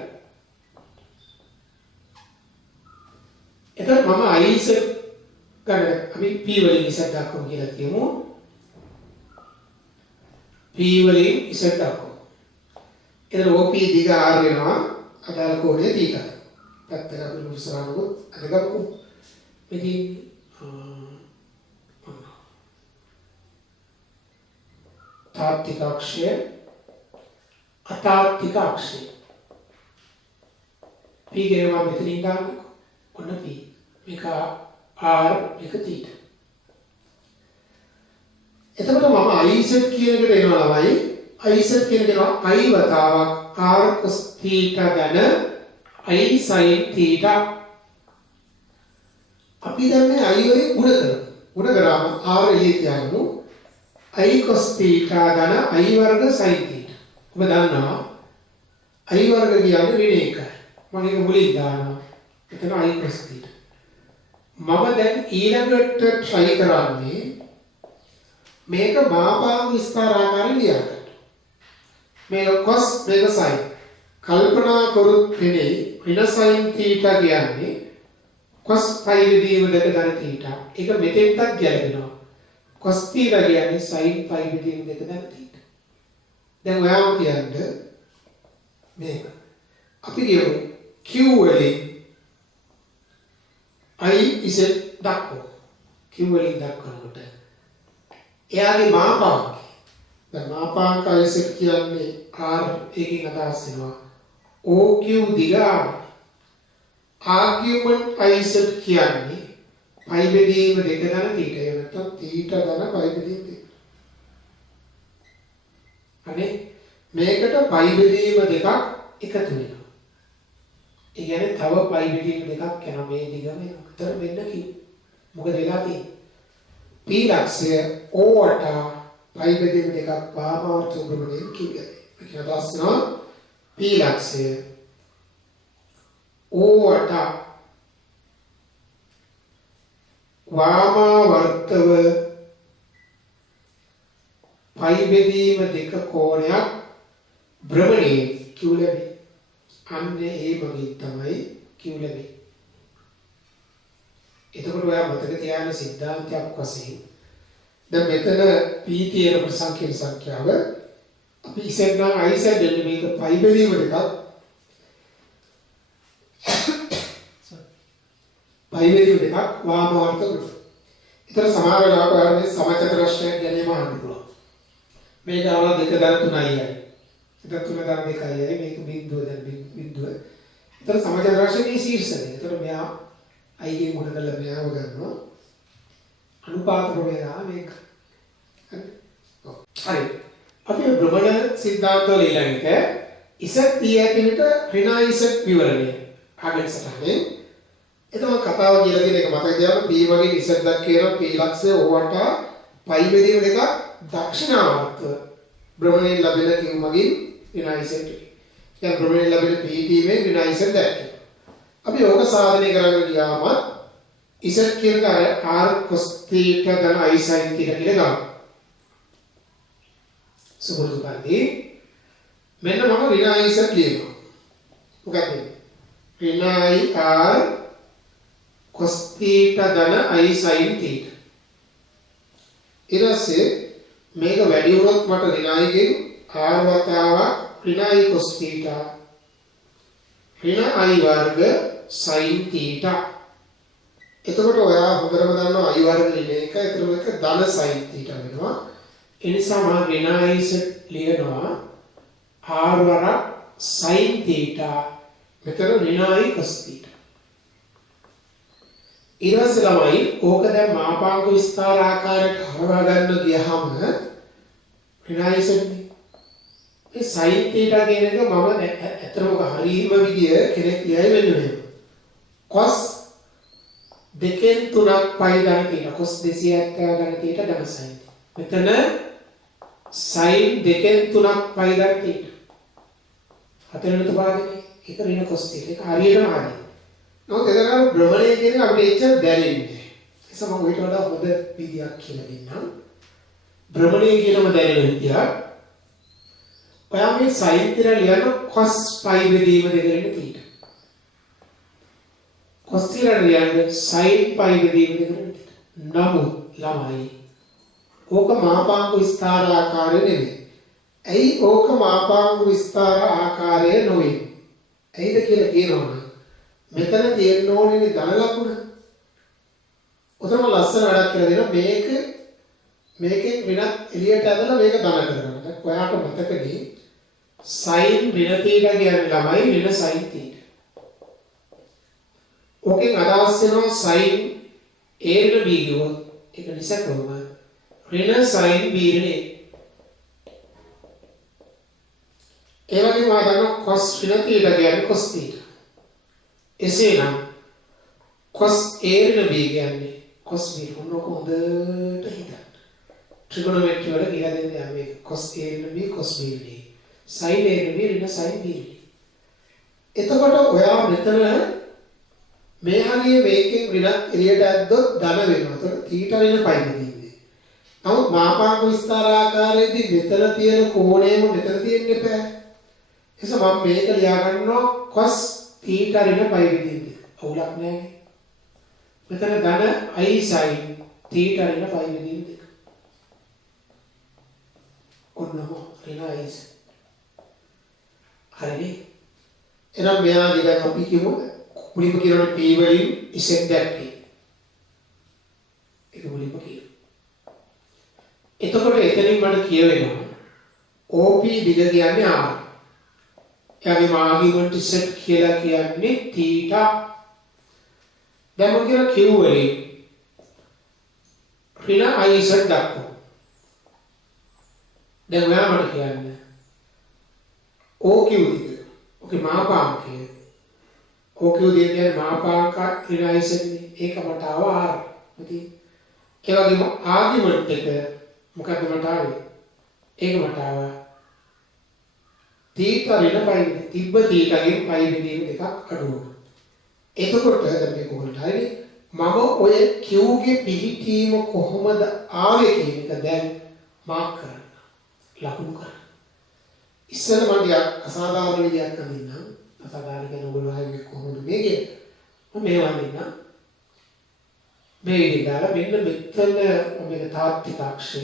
එතකොට මම i ඉසත් ගන්න අපි p වලින් ඉසත් දක්වමු කියලා කියමු. p වලින් ඉසත් දක්වමු. එතන OP දිග r වෙනවා අදාළ කෝණය θ. පැත්තක අපි මුසරාවුත් අදගමු. මෙදී තාත්තික අක්ෂය අතාත්තික අක්ෂය p ගේවා මෙතනින් ගන්න ඔන්න p මේක r මේක θ. එතකොට මම iz කියන එකට එනවා ළමයි I Z කියනවා I වතාවක් R cos theta ගැන I sin theta. අපි දැන් මේ I වලින් ගුණ කරමු. ගුණ කරාම R එළිය තියමු. I cos theta ගැන I වර්ග sin theta. ඔබ දන්නවා I වර්ග කියන්නේ ඍණ 1යි. මම ඒක මුලින් දානවා. එතන I cos theta. මම දැන් ඊළඟට try කරන්නේ මේක මාපාංග විස්තර ආකාරයෙන් ලියන්න. මේක cos මේක sin. කල්පනා කරුත් නෙමෙයි ඍණ sin theta කියන්නේ cos phi විදීම දෙක ධන theta. ඒක මෙතෙන්ටත් ගැලපෙනවා. cos theta කියන්නේ sin phi විදීම දෙක ධන theta. දැන් ඔයාම කියන්නේ මේක. අපි කියමු q වලින් I Z දක්වමු. q වලින් දක්වනකොට එයාගේ මාපාංක. දැන් මාපාංක I Z කියන්නේ R එකකින් අදහස් වෙනවා. OQ දිග ආගියුමන්ට් I Z කියන්නේ පයි බෙදීම දෙක ධන θ. ඒ නැත්නම් θ ධන පයි බෙදීම දෙක. අනේ මේකට පයි බෙදීම දෙකක් එකතු වෙනවා. ඒ කියන්නේ තව පයි බෙදීම දෙකක් යනවා මේ දිගම එකතර වෙන්න කිව්ව. මොකද වෙලා තියෙන්නේ? P ලක්ෂය O වට පයි බෙදීම දෙකක් වාමාවර්ත භ්‍රමණයෙන් කිව්වේ. ඒක අදහස්නවා P ලක්ෂය O වට වාමාවර්තව පයි බෙදීම දෙක කෝණයක් භ්‍රමණයෙන් කිව් ලැබේ. අන්න ඒ වගේ තමයි කිව් ලැබේ. එතකොට ඔයා මතක තියාගන්න සිද්ධාන්තයක් වශයෙන් දැන් මෙතන P තියෙන ප්‍රසංකීර්ණ සංඛ්‍යාව අපි ඉස්සෙල්ලා I Z දෙන්නේ මේක පයි බෙදීම දෙකක් පයි බෙදීම දෙකක් වාමාවර්ත වෘත්ත. ඊතර සමහර වෙලාවට ඔයාලා මේ සමචතුරස්‍රයක් ගැනීම අහන්න පුළුවන්. මේක ආවා 2 ධන 3යි. ඊතර 3 ධන 2යි මේක බිඳුව දැන් බිඳුව. ඊතර සමචතුරස්‍රයේ ශීර්ෂය. ඊතර මෙයා I ගේ මොන කරලා මෙයාව ගන්නවා. අනුපාත ප්‍රමේය මේක. හරි. අපි භ්‍රමණ සිද්ධාන්ත වල ඊළඟට ඉසත් පියකිනට ඍණ ඉසත් විවරණය ආගෙන සටහනේ. එතකොට කතාව කියලා කියන එක මතක තියාගන්න P වගේ ඉසත් දක් කියන P ලක්ෂය ඕවට පයි බෙදීම දෙක දක්ෂිනාවර්ත භ්‍රමණයෙන් ලැබෙන කිව් මගින් ඍණ ඉසත්. දැන් භ්‍රමණයෙන් ලැබෙන P ටීමේ ඍණ ඉසත් දැක්කේ. අපි ඕක සාධනය කරගෙන ගියාම ඉසත් කියන R cos theta ධන I sin theta කියලා ගන්න. සුබුදු පරිදි මෙන්න මම ඍණ I Z ලියනවා. මොකක්ද? ඍණ I R cos theta ධන I sin theta. ඊටසේ මේක වැඩි වුණොත් මට ඍණ I ගෙන් R වතාවක් ඍණ I cos theta ඍණ I වර්ග sin theta. එතකොට ඔයා හොඳටම දන්නවා I වර්ග ඍණ 1 ඒතර මේක ධන sin theta වෙනවා. එනිසා මම ඍණ I Z ලියනවා R වරක් sin theta මෙතන ඍණ I cos theta. ඊළඟ ළමයි ඕක දැන් මාපාංග විස්තර ආකාරයට හරවා ගන්න ගියහම ඍණ I Z මේ sin theta කියන එක මම ඇත්තටම හරීම විදිය කෙනෙක් කියයි වෙන්නේ. cos දෙකෙන් තුනක් පයි ධන theta cos 270 ධන theta ධන sin. මෙතන sin දෙකෙන් තුනක් පයි ධන theta. හතරවෙනි පාඩේ ඒක ඍණ cos theta. ඒක හරියටම හරි. නමුත් එතන භ්‍රමණය කියන එක අපිට එච්චර දැනෙන්නේ. ඒක මම ඊට වඩා හොඳ විදියක් කියලා දෙන්නම්. භ්‍රමණය කියනම දැනෙන විදියක්. ඔයා මේ sin theta ලියන cos phi බෙදීම දෙකෙන් theta. cos theta ලියන sin phi බෙදීම දෙකෙන් theta. නමුත් ළමයි ඕක මාපාංග විස්තර ආකාරය නෙමෙයි. ඇයි ඕක මාපාංග විස්තර ආකාරය නොවේ? ඇයිද කියලා කියනවනම් මෙතන තියෙන්න ඕනේ ධන ලකුණ. උතම ලස්සන වැඩක් කියලා දෙනවා මේකෙන් වෙනත් එළියට ඇදලා මේක ධන කරගන්න. ඔයාට මතකදී sin ඍණ theta කියන්නේ ළමයි ඍණ sin theta. ඕකෙන් අදහස් වෙනවා sin a ඍණ b ගියොත් ඒක නිසකවම ඍණ sin b ඍණ a. ඒ වගේම ආ දන්නවා cos ඍණ θ කියන්නේ cos θ. එසේනම් cos A ඍණ B කියන්නේ cos B. මොනක හොඳට හිතන්න. ත්‍රිකෝණමිතිය වල කියලා දෙන්නේ මේ cos A ඍණ B cos B නේ. sin A ඍණ B ඍණ sin B. එතකොට ඔයා මෙතන මේ හරිය මේකෙන් ඍණක් එළියට ඇද්දොත් ධන වෙනවා. එතකොට θ ඍණ π දෙන්නේ. නමුත් මාපාංක විස්තර ආකාරයේදී මෙතන තියෙන කෝණයම මෙතන තියෙන්න එපා. එස මම මේක ලියා ගන්නවා cos θ ඍණ π දෙන්නේ. අවුලක් නැහැ. මෙතන ධන i sin θ ඍණ π දෙන්නේ. ඔන්නම ඍණ i හරිනේ. එහෙනම් මෙයා දිගට අපි කියමු මුලින්ම කියනවා p වලින් z දැක්කේ. ඒක මුලින්ම කියනවා. එතකොට එතනින් මට කියවෙනවා OP දිග කියන්නේ r. එයාගේ ආගියුමන්ට් z කියලා කියන්නේ θ. දැන් මම කියන q වලින් ඍණ iz දක්වනවා. දැන් ඔයා මට කියන්නේ OQ දිග. ඔකේ මාපාංකය. OQ දිග කියන්නේ මාපාංක ඍණ iz නේ. ඒක මට ආව r. ඉතින් ඒ වගේම ආගියුමන්ට් එක මොකක්ද මට ආවේ? ඒක මට ආවා θ ඍණ π. තිබ්බ θ ගෙන් π බෙදීම දෙකක් අඩු වුණා. එතකොට දැන් මේක කොහොමද හරිනේ? මම ඔය q ගේ පිහිටීම කොහොමද ආවේ කියන එක දැන් මාක් කරන්න. ලකුණු කරන්න. ඉස්සෙල්ල මම ටිකක් අසාධාරණ විදියක් අඳින්නම්. අසාධාරණ කියන ඔයගොල්ලෝ හරියට කොහොමද මේ කියන්නේ? මම මේ වඳින්නම්. මේ විදිහට මෙන්න මෙතන මේක තාත්වික අක්ෂය.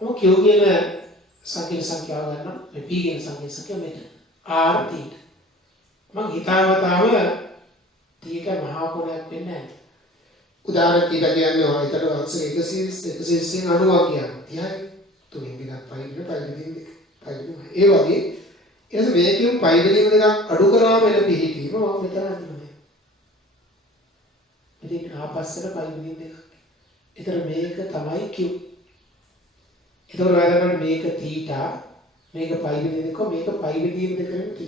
මම q කියන සංඛ්‍යාව ගන්නවා. මේ p කියන සංඛ්‍යාව මෙතන. r θ. මම හිතාවතාව θ මහා කෝණයක් වෙන්නේ නැහැ. උදාහරණ θ කියන්නේ ඔය හිතට වංශ 120 90ක් කියනවා. 30යි. තුනෙන් දෙකක් පයින් පයි දෙකක්. ඒ වගේ ඊට මේකෙන් π දෙකක් අඩු කරාම එන පිහිටීම මම මෙතන අඳිනවා. ඉතින් ආපස්සට π දෙකක්. ඒතර මේක තමයි q. ඒතර වැඩගන්න මේක θ මේක π දෙකක් මේක π දෙකෙන් θ.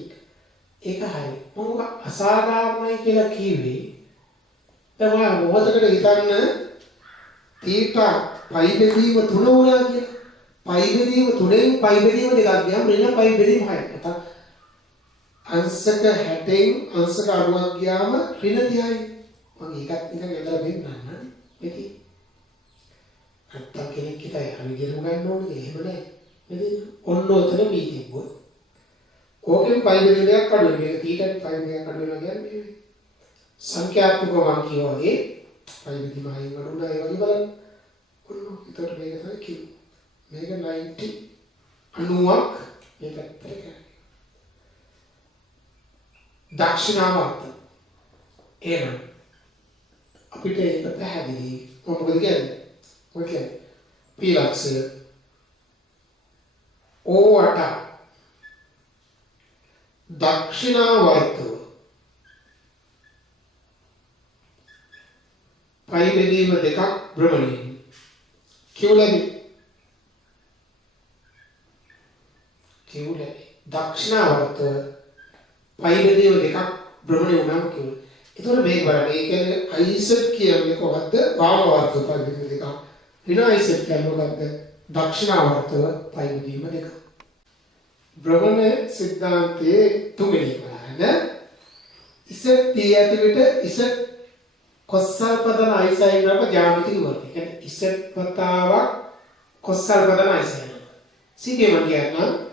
ඒක හරි. මම අසාධාරණයි කියලා කිව්වේ. දැන් ඔයා මොහොතකට හිතන්න θ π බෙදීම 3 වුණා කියලා. π බෙදීම 3න් π බෙදීම දෙකක් ගියාම ඍණ π බෙදීම 6ක්. නැත්නම් අංශක 60න් අංශක 90ක් ගියාම ඍණ 30යි. මම ඒකත් නිකන් ඇදලා දෙන්නම් නේ. මෙති. නැත්තම් කෙනෙක් හිතයි හරි ගියම ගන්න ඕනේ. එහෙම නැහැ. මෙති ඔන්න ඔතන මේ තිබ්බොත්. ඕකෙන් π බෙදීම දෙකක් අඩු වෙනවා. මේක θ ට π දෙකක් අඩු වෙනවා කියන්නේ මේ සංඛ්‍යාත්මකව මම කියවා වගේ π බෙදීම 6න් අඩු වුණා ඒ වගේ බලන්න. ඔන්න ඒතකොට මේක තමයි q. මේක 90 90ක් මේ පැත්තට කරන්නේ. දක්ෂිනාවර්ත. එහෙනම් අපිට ඒක පැහැදිලි. මොකද කියන්නේ? මොකද p ලක්ෂය O8 දක්ෂිනාවර්තව π බෙදීම දෙකක් භ්‍රමණයෙන් q ලැබි දක්ෂිනාවර්ත π බෙදීම දෙකක් භ්‍රමණය වුණාම කියනවා. ඒතකොට මේක බලන්න. ඒ කියන්නේ iz කියන්නේ කොහොමද? වාමවර්ත π බෙදීම දෙකක්. ඍණ iz කියන්නේ මොකක්ද? දක්ෂිනාවර්ත π බෙදීම දෙකක්. භ්‍රමණ සිද්ධාන්තයේ තුන්වෙනි බලන්න. iz t ඇති විට iz කොස්සල් පදන i sin වල ජ්‍යාමිතික වර්ගය. කියන්නේ iz වතාවක් කොස්සල් පදන i sin. සීගේ මම කියන්නම්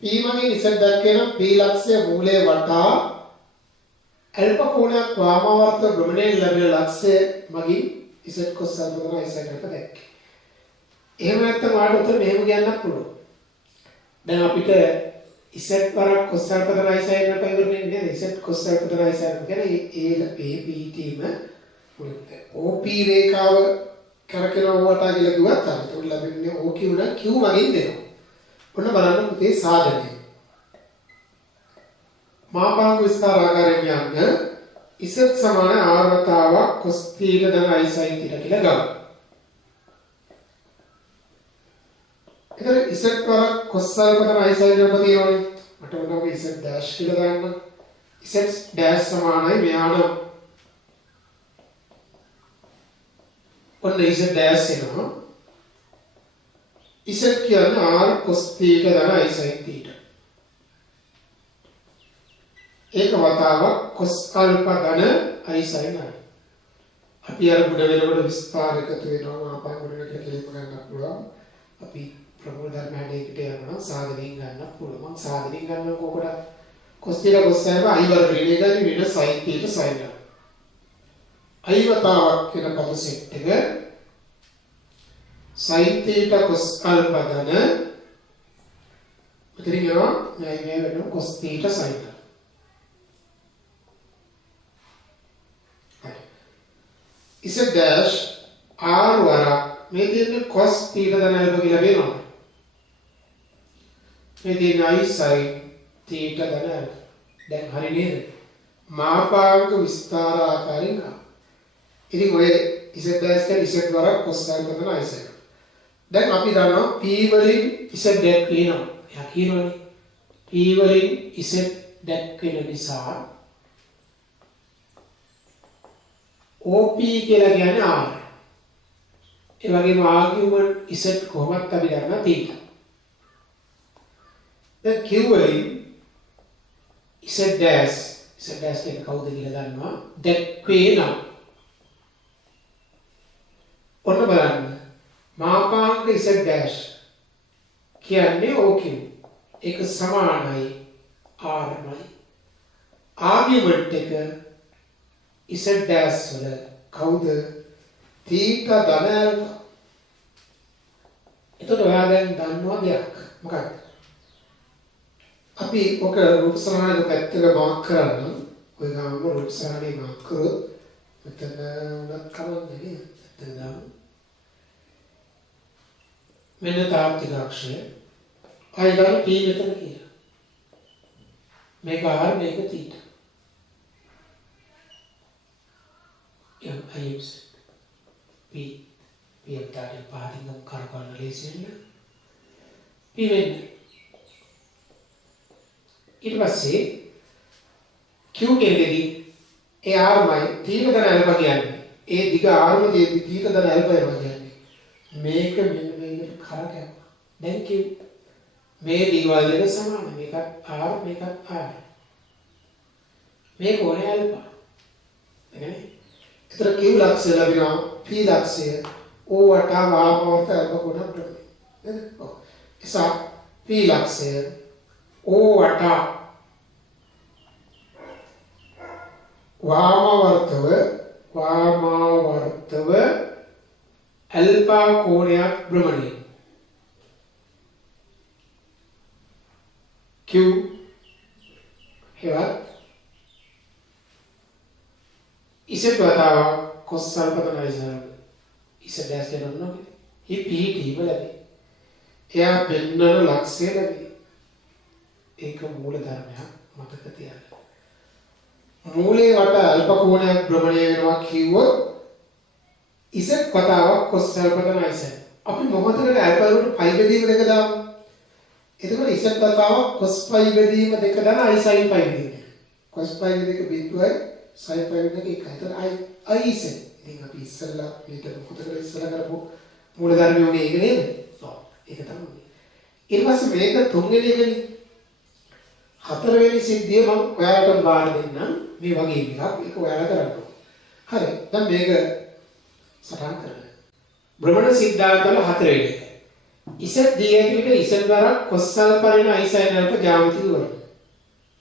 p මගින් z දැක්කේ නම් p ලක්ෂය මූලයේ වටා අල්ප කෝණයක් වාමාවර්ත භ්‍රමණයෙන් ලැබෙන ලක්ෂය මගින් z කොස්සල් පදන i sin එක දැක්කේ. එහෙම නැත්නම් ඔයාලට උතර මෙහෙම කියන්නත් පුළුවන්. දැන් අපිට z වරක් කොස්සල් පදන i sin එක ඉවරනේ නේද? z කොස්සල් පදන i sin කියන්නේ ඒ p ටීම OP රේඛාව කරකෙනවා වටා කියලා කිව්වත් අපිට ලැබෙන්නේ OQ න Q මගින් දෙනවා. ඔන්න බලන්න පුතේ සාධනය. මාපාංග විස්තර ආකාරයෙන් යන්න z සමාන r වතාවක් cos θ ධන i sin θ කියලා ගන්න. එතන z වරක් cos අල්ෆා තමයි sin අල්ෆා තියෙනවනේ. මට මොනවද z dash කියලා දාන්න. z dash සමානයි මෙයාට ඔන්න z dash එනවා. z කියන්නේ r cos theta ධන i sin theta. ඒක වතාවක් cos අල්ෆා ධන i sin i. අපි අර ගුණ වෙනකොට විස්තර එකතු වෙනවා මාපා ගුණ වෙන කියලා කියන්න පුළුවන්. අපි ප්‍රමුඛ ධර්ම හැඩයකට යනවා සාධනෙන් ගන්න පුළුවන්. මම සාධනෙන් ගන්න කොකට cos theta cos alpha i වර්ග වෙන එකයි වෙන sin theta sin alpha. i වතාවක් කියන පද සෙට් එක sin theta cos අල්ෆා ධන මෙතනින් යනවා මේ වෙනවා cos theta sin alpha. z dash r වරක් මේ තියෙන්නේ cos theta ධන අල්ෆා කියලා වෙනවා. මේ තියෙන්නේ i sin theta ධන අල්ෆා. දැන් හරි නේද? මාපාංක විස්තර ආකාරයෙන් ආ. ඉතින් ඔය z dash කියන්නේ z වරක් cos අල්ෆා ධන i sin. දැන් අපි දන්නවා p වලින් z දැක්වෙනවා. එයා කියනවානේ p වලින් z දැක්වෙන නිසා OP කියලා කියන්නේ R. ඒ වගේම ආගියුමන්ට් Z කොහොමද අපි ගන්න θ. දැන් Q වලින් Z dash කියන්නේ කවුද කියලා දන්නවා. දැක්වේනම්. ඔන්න බලන්න. මාපාංක Z dash කියන්නේ OQ. ඒක සමානයි R යි. ආගියුමන්ට් එක Z dash වල කවුද? theta ධන alpha. එතකොට ඔයා දැන් දන්නවා දෙයක්. මොකක්ද? අපි ඔක රූප සරණයේ පැත්තක මාක් කරන්න. ඔය ගාම රූප සරණේ මාක් කරොත් මෙතන උනත් කවන්නේ නේද? එතන මෙන්න තාර්කික අක්ෂය. අයිගාන p මෙතන කියලා. මේක r මේක theta. IX P එක්තාරේ පාරිංගම් කරගන්න ලේසියෙන් P වෙන්නේ. ඊට පස්සේ Q කෙරෙහි ඒ R මයි තීන ධන අල්ෆා කියන්නේ. ඒ දිග R ම තියෙද්දි තීන ධන අල්ෆා එනවා කියන්නේ. මේක මෙන්න මේකට කරකැව. දැන් Q මේ දිගවල දෙක සමාන. මේකත් R මේකත් R. මේක ඕනේ අල්ෆා. එනේ इतर Q लक्ष्य लबिना P लक्ष्य O वटा वामवर्त अल्प गुण प्रमेय ऐसा P लक्ष्य O वटा वामवर्तव अल्पा कोणයක් भ्रमणीय Q हेවත් इसे बताओ cos अल्फा का नाइजर इसे डैश के नंबर के ये p t लगे क्या भिन्न लक्ष्य लगे एक मूल धर्म है मतकती है मूले वाटा अल्प कोणे भ्रमणीय वेනවා කිව්වොත් इसे बताओ cos अल्फा का नाइजर අපි මොහොතකට අල්ෆා වලට පයි බෙදීම දෙක දාමු එතකොට इसे बताओ cos පයි බෙදීම දෙක දාන i sin පයි බෙදීම cos පයි දෙක බිඳුවයි sin පයි දෙක එකයි එතකොට i ඉතින් අපි ඉස්සෙල්ලා මේක මොකටද ඉස්සෙල්ලා කරපො මූල ධර්මයේ උනේ ඒක නේද ඔව් ඒක තමයි ඊට පස්සේ මේක තුන්වෙනි එකනේ හතරවෙනි සිද්ධිය මම ඔයාලට බාර දෙන්නම් මේ වගේ එකක් ඒක ඔයාලා කරන්න හරි දැන් මේක සටහන් කරන්න භ්‍රමණ සිද්ධාන්ත වල හතරවෙනි එක ඉසත් දියේකට ඉසත් වරක් කොස්සල් පරිණ අයිසයින් වලට ජ්‍යාමිතික වල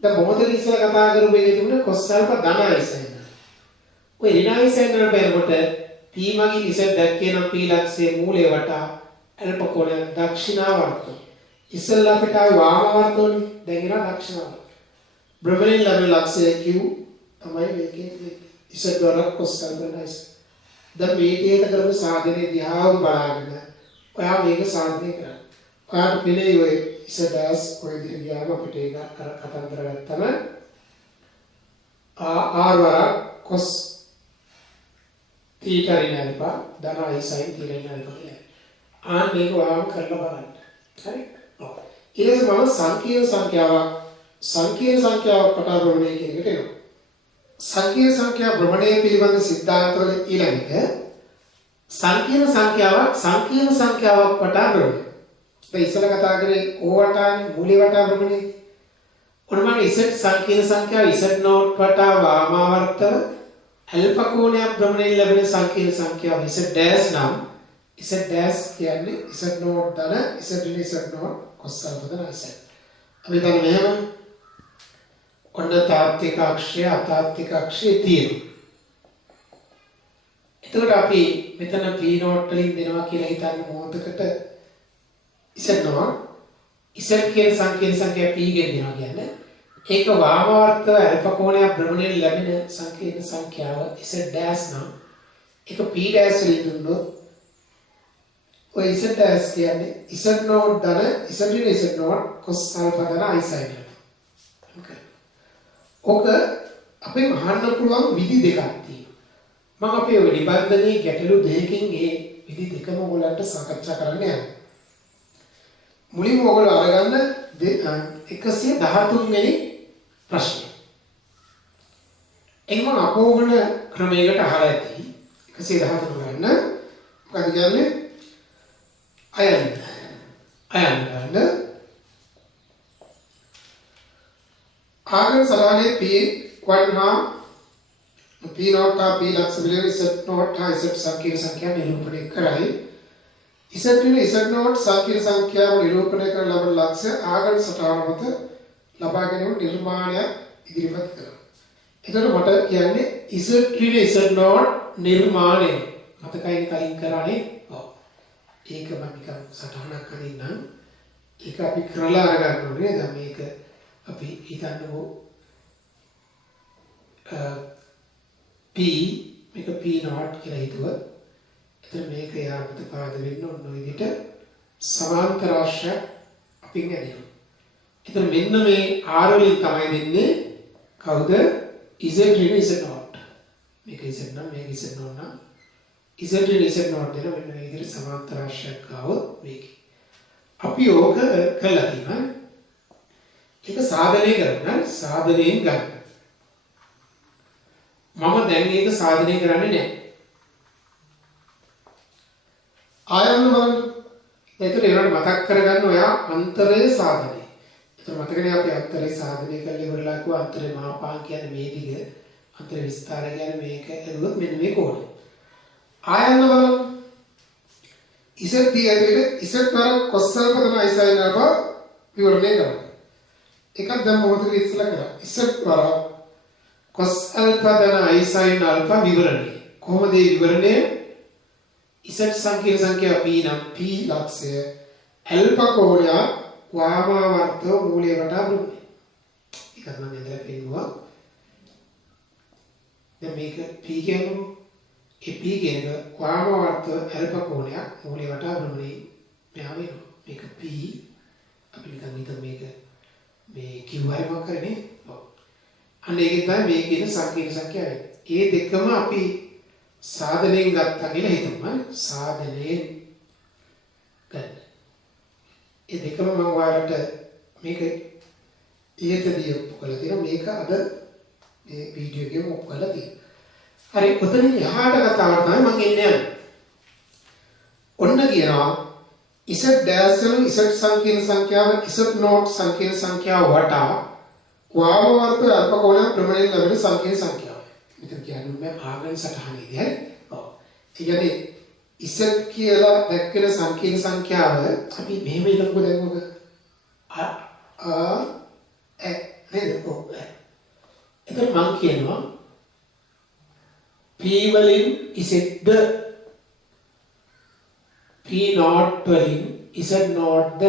දැන් මොහොතේ ඉස්සෙල්ලා කතා කරපු එකේ තිබුණේ කොස්සල් ධන අයිසයින් ඔය ඍණායිසයින් වල බලනකොට p මගින් ඉසත් දැක්කේ නම් p ලක්ෂයේ මූලයේ වටා අල්ප කොණ දක්ෂිනාවර්ත ඉස්සෙල්ලා අපිට ආවේ වාමවර්තෝනේ දැන් එනවා දක්ෂිනාවර්ත භ්‍රමණයෙන් ලැබෙන ලක්ෂය q තමයි මේකේ ඉසත් වරක් කොස්සල් ධනයිස දැන් මේකේට කරපු සාධනයේ දිහාම බලාගෙන ඔයා මේක සාධනය කරන්න ඔයාට පිළේ ඔය ඉසදාස් ඔය විදිහට ගියාම අපිට ඒක කතන්දර ගත්තම r වරක් cos theta ऋण अल्फा धन i sin theta ऋण अल्फा है आन මේක ඔයාම කරලා බලන්න හරි. ඔව්. ඊට පස්සේ මම සංකීර්ණ සංඛ්‍යාවක් වටා භ්‍රමණය කියන එකට එනවා. සංකීර්ණ සංඛ්‍යා භ්‍රමණය පිළිබඳ සිද්ධාන්තවල ඊළඟට සංකීර්ණ සංඛ්‍යාවක් වටා භ්‍රමණය. දැන් ඉස්සෙල්ලා කතා කරේ O වටානේ මූලික වටා භ්‍රමණය. ඔන්න මම Z සංකීර්ණ සංඛ්‍යාව Z0 වටා වාමාවර්තව ඇල්ෆා කෝණයක් භ්‍රමණයෙන් ලැබෙන සංකීර්ණ සංඛ්‍යාව Z dash නම් Z dash කියන්නේ Z0 ධන Z0 cos alpha ධන Z. අපි දැන් මෙහෙම ඔන්න තාත්වික අක්ෂය අතාත්වික අක්ෂය තියෙනවා. එතකොට අපි මෙතන P0 වලින් දෙනවා කියලා හිතන්න මොහොතකට Z0 Z කියන සංකීර්ණ සංඛ්‍යා P ගෙන් දෙනවා කියන්නේ ඒක වාමාවර්තව ඇල්ෆා කෝණයක් භ්‍රමණයෙන් ලැබෙන සංකීර්ණ සංඛ්‍යාව Z dash නම් ඒක P dash වලින් දුන්නොත් ඔය Z dash කියන්නේ Z0 ධන Z0 cos alpha ධන I sin alpha. Okay. ඔක අපේ අහන්න පුළුවන් විදි දෙකක් තියෙනවා. මම අපේ ඔය නිබන්ධනයේ ගැටලු දෙකකින් ඒ විදි දෙකම ඔයගලන්ට සාකච්ඡා කරන්න යනවා. මුලින්ම ඔයගොල්ලෝ අරගන්න 113 වෙනි ප්‍රශ්නය. එන්න අපෝහන ක්‍රමයකට අහලා ඇති 113 ගන්න. මොකද කියන්නේ? අයන් ගන්න. ආගම සලානේ P1 හා P0 හා P ලක්ෂ විලේ Z0 හා Z සංකීර්ණ සංඛ්‍යා නිරූපණය කරයි. Z0 සංකීර්ණ සංඛ්‍යාව නිරූපණය කරන ලබන ලක්ෂ්‍ය ආගම සටහන මත ලබා ගැනීම නිර්මාණයක් ඉදිරිපත් කරනවා. එතකොට මට කියන්නේ Z0 නිර්මාණය මතකයි කලින් කරානේ. ඔව්. ඒක මම නිකන් සටහනක් අදින්නම්. ඒක අපි කරලා අරගන්න ඕනේ. දැන් මේක අපි හිතන්නකෝ P මේක P0 කියලා හිතුවා. එතන මේක යාපත පාද වෙන්න ඕන විදිහට සමාන්තර රාශියක් අපින් ඇදෙනවා. එතන මෙන්න මේ R වලින් තමයි දෙන්නේ කවුද? Z ඍණ Z0. මේක Z නම් මේක Z0 නම් Z ඍණ Z0 දෙන මෙන්න මේ විදිහට සමාන්තර රාශියක් ආවොත් මේක. අපි ඕක කළා තියෙනවා. ඒක සාධනය කරන්න සාධනයෙන් ගන්න. මම දැන් ඒක සාධනය කරන්නේ නැහැ. ආයන්න බලන්න. ඒතර ඒවට මතක් කරගන්න ඔයා අන්තරයේ සාධනය. ඒතර මතකනේ අපි අන්තරයේ සාධනය කරලා ඉවරලා කිව්වා අන්තරේ මාපාංක කියන්නේ මේ දිග, අන්තරේ විස්තරය කියන්නේ මේක. එතකොට මෙන්න මේ කෝණය. ආයන්න බලන්න. ඉසත් දිගට ඉසත් වර කොස්සල් පදන අයිසයින අප විවරණය කරනවා. එකක් දැන් මොහොතක ඉස්සලා කරා. ඉසත් වර cos alpha ධන I sin alpha විවරණය. කොහොමද මේ විවරණය? Z සංකීර්ණ සංඛ්‍යාව P නම් P ලක්ෂය alpha කෝණය වාමාවර්තව මූලය වටා භ්‍රමණය. ඒක නම් ඉඳලා පෙන්නුවා. දැන් මේක P කියන්නේ ඒ P කියන්නේ වාමාවර්තව alpha කෝණය මූලය වටා භ්‍රමණය. මෙහා වෙනවා. මේක P අපි නිකන් හිතමු මේක මේ QR එකක් කරන්නේ. ඔව්. අන්න ඒකෙන් තමයි මේ කියන සංකීර්ණ සංඛ්‍යාව වෙන්නේ. ඒ දෙකම අපි සාධනයෙන් ගත්තා කියලා හිතමු. සාධනයෙන් ගන්න. ඒ දෙකම මම ඔයාලට මේක ඊයේදී ඔප්පු කරලා තියෙනවා. මේක අද මේ වීඩියෝ එකේම ඔප්පු කරලා තියෙනවා. හරි, ඔතනින් එහාට කතාවට තමයි මම එන්නේ යන්නේ. ඔන්න කියනවා Z dash වල Z සංකීර්ණ සංඛ්‍යාව Z0 සංකීර්ණ සංඛ්‍යාව වටා වාමවර්ත අල්ප කෝණයක් ප්‍රමාණයෙන් ලැබෙන සංකීර්ණ සංඛ්‍යාව. මෙතන කියන්නේ මම ආගම සටහනේදී හරි. ඔව්. ඒ කියන්නේ Z කියලා දැක්වෙන සංකීර්ණ සංඛ්‍යාව අපි මෙහෙම ඉලක්ක දැන් ඔක නේද? ඔව්. එතන මම කියනවා P වලින් Z P0 වලින් Z0 ද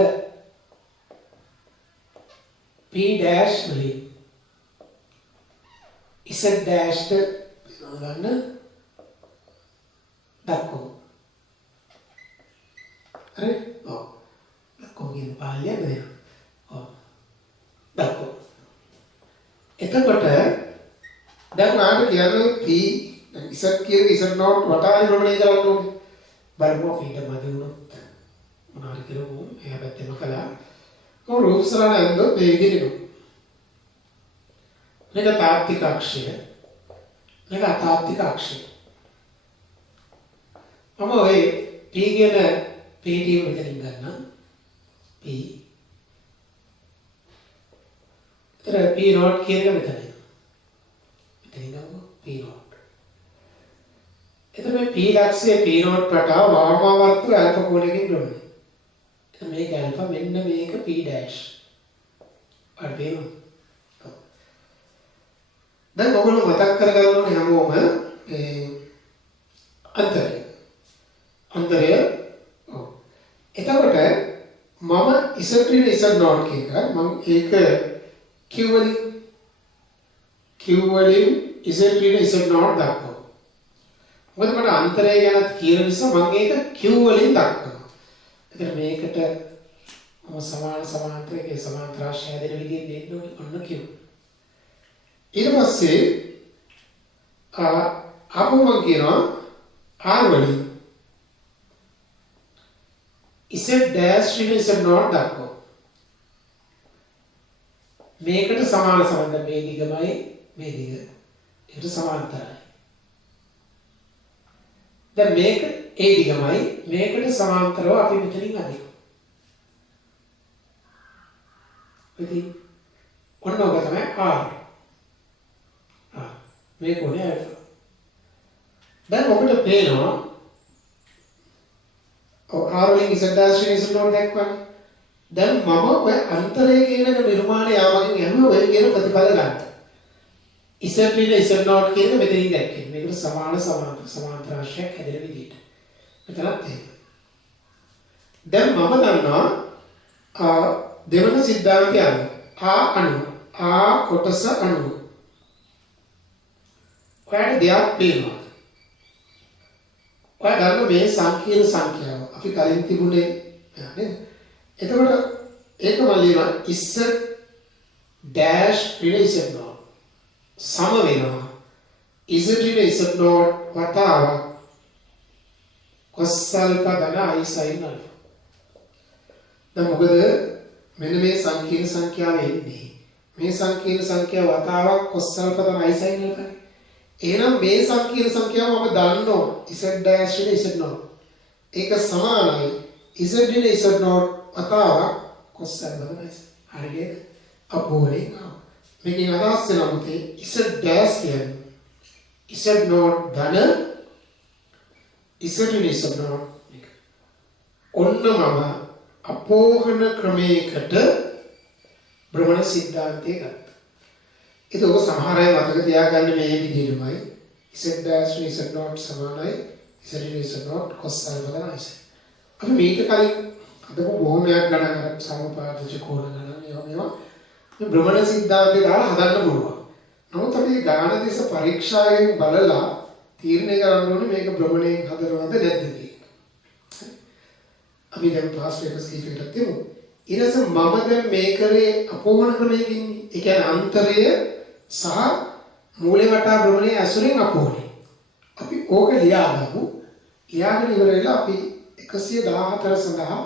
P dash වලින් Z dash ද ගන්න දක්වමු. හරි? ඔව්. දක්වමු කියන පාළිය නේද? ඔව්. දක්වමු. එතකොට දැන් ඔයාලට කියන්නේ P Z කියන Z0 වටා භ්‍රමණය කරන්න ඕනේ. බලමු අපිට මදි වුණොත් මොනවාරි කරමු. එයා පැත්තෙම කළා. මොකද රූප සලන ඇද්දොත් මේ විදිහට එනවා. මේක තාත්වික අක්ෂය. මේක අතාත්වික අක්ෂය. මම ඔය P කියන PDව මෙතනින් ගන්නම්. P. ඒතර P නෝට් කියන එක මෙතන. මෙතනින් ගමු P නෝට්. එතකොට මේ P ලක්ෂයේ P නෝට් වටා වාමාවර්තු ඇල්ෆා කෝණයකින් ගොඩනේ. එතන මේක ඇල්ෆා මෙන්න මේක P ඩෑෂ්. අඩේ. දැන් ඔයගොල්ලෝ මතක් කරගන්න ඕනේ හැමෝම මේ අන්තරය. අන්තරය. ඔව්. එතකොට මම ඉසට්‍රින ඉසට් නෝට් කියන මම ඒක Q වලින් ඉසට්‍රින ඉසට් නෝට් දක්වනවා. මොකද මට අන්තරය ගැන කියන නිසා මම ඒක Q වලින් දක්වනවා. එතන මේකට මම සමාන්තරයේ සමාන්තර රාශිය හැදෙන විදිහෙන් දෙන්න ඕනේ ඔන්න Q. ඊට පස්සේ ආපහු මම කියනවා R වලින් Z dash Z not දක්වනවා. මේකට සමාන සම්බන්ධ මේ දිගමයි මේ දිග. ඒකට සමාන්තරයි. දැන් මේක ඒ දිගමයි මේකට සමාන්තරව අපි මෙතනින් අදිනවා. ඉතින් ඔන්න ඔක තමයි R. මේක උනේ ඇල්ෆා. දැන් ඔකට පේනවා R වලින් Z dash Z not දක්වන්නේ. දැන් මම ඔය අන්තරය කියන නිර්මාණය යාමකින් යන්නේ ඔය කියන ප්‍රතිපල ගන්න. Z වල Z not කියන එක මෙතනින් දැක්කේ. මේකට සමාන්තර රාශියක් හැදෙන විදිහට. මෙතනත් එහෙම. දැන් මම දන්නවා දෙවන සිද්ධාන්තය අනුව අණුව කොටස අණුව. ඔයාලට දෙයක් පේනවා. ඔයා ගන්න මේ සංකීර්ණ සංඛ්‍යාව අපි කලින් තිබුණේ නේද? එතකොට ඒක මම ලියනවා Z dash Z not සම වෙනවා Z Z not වතාවක් cos alpha ධන I sin alpha. දැන් මොකද මෙන්න මේ සංකීර්ණ සංඛ්‍යාව එන්නේ මේ සංකීර්ණ සංඛ්‍යාව වතාවක් cos alpha ධන I sin alpha. එහෙනම් මේ සංකීර්ණ සංඛ්‍යාව මම දන්නවා Z dash Z not ඒක සමානයි Z Z not වතාවක් cos alpha ධන I sin. හරියට අපෝලේ මේකෙන් අදහස් වෙනවා පුතේ Z dash කියන්නේ Z not ධන Z not ඔන්න මම අපෝහන ක්‍රමයකට භ්‍රමණ සිද්ධාන්තය ගත්තා. ඒක ඔබ සමහර අය මතක තියාගන්න මේ විදිහටමයි Z dash Z not සමානයි Z not cos alpha ධන I sin. අපි මේක කලින් අදම බොහොමයක් ගණන් කරලා සමපාදජ කෝණ ගණන් මේවා මේ භ්‍රමණ සිද්ධාන්තය දාලා හදන්න පුළුවන්. නමුත් අපි ගාන දේශ පරීක්ෂාවෙන් බලලා තීරණය කරන්න ඕනේ මේක භ්‍රමණයෙන් හදනවද නැද්ද කියලා. අපි දැන් ක්ලාස් පේපර්ස් කීපයකට තියමු. ඊළඟට මම දැන් මේ කරේ අපෝහන ක්‍රමයකින් ඒ කියන්නේ අන්තරය සහ මූලේ වටා භ්‍රමණයේ ඇසුරෙන් අපෝහනය. අපි ඕක ලියාගමු. ලියාගෙන ඉවර වෙලා අපි 114 සඳහා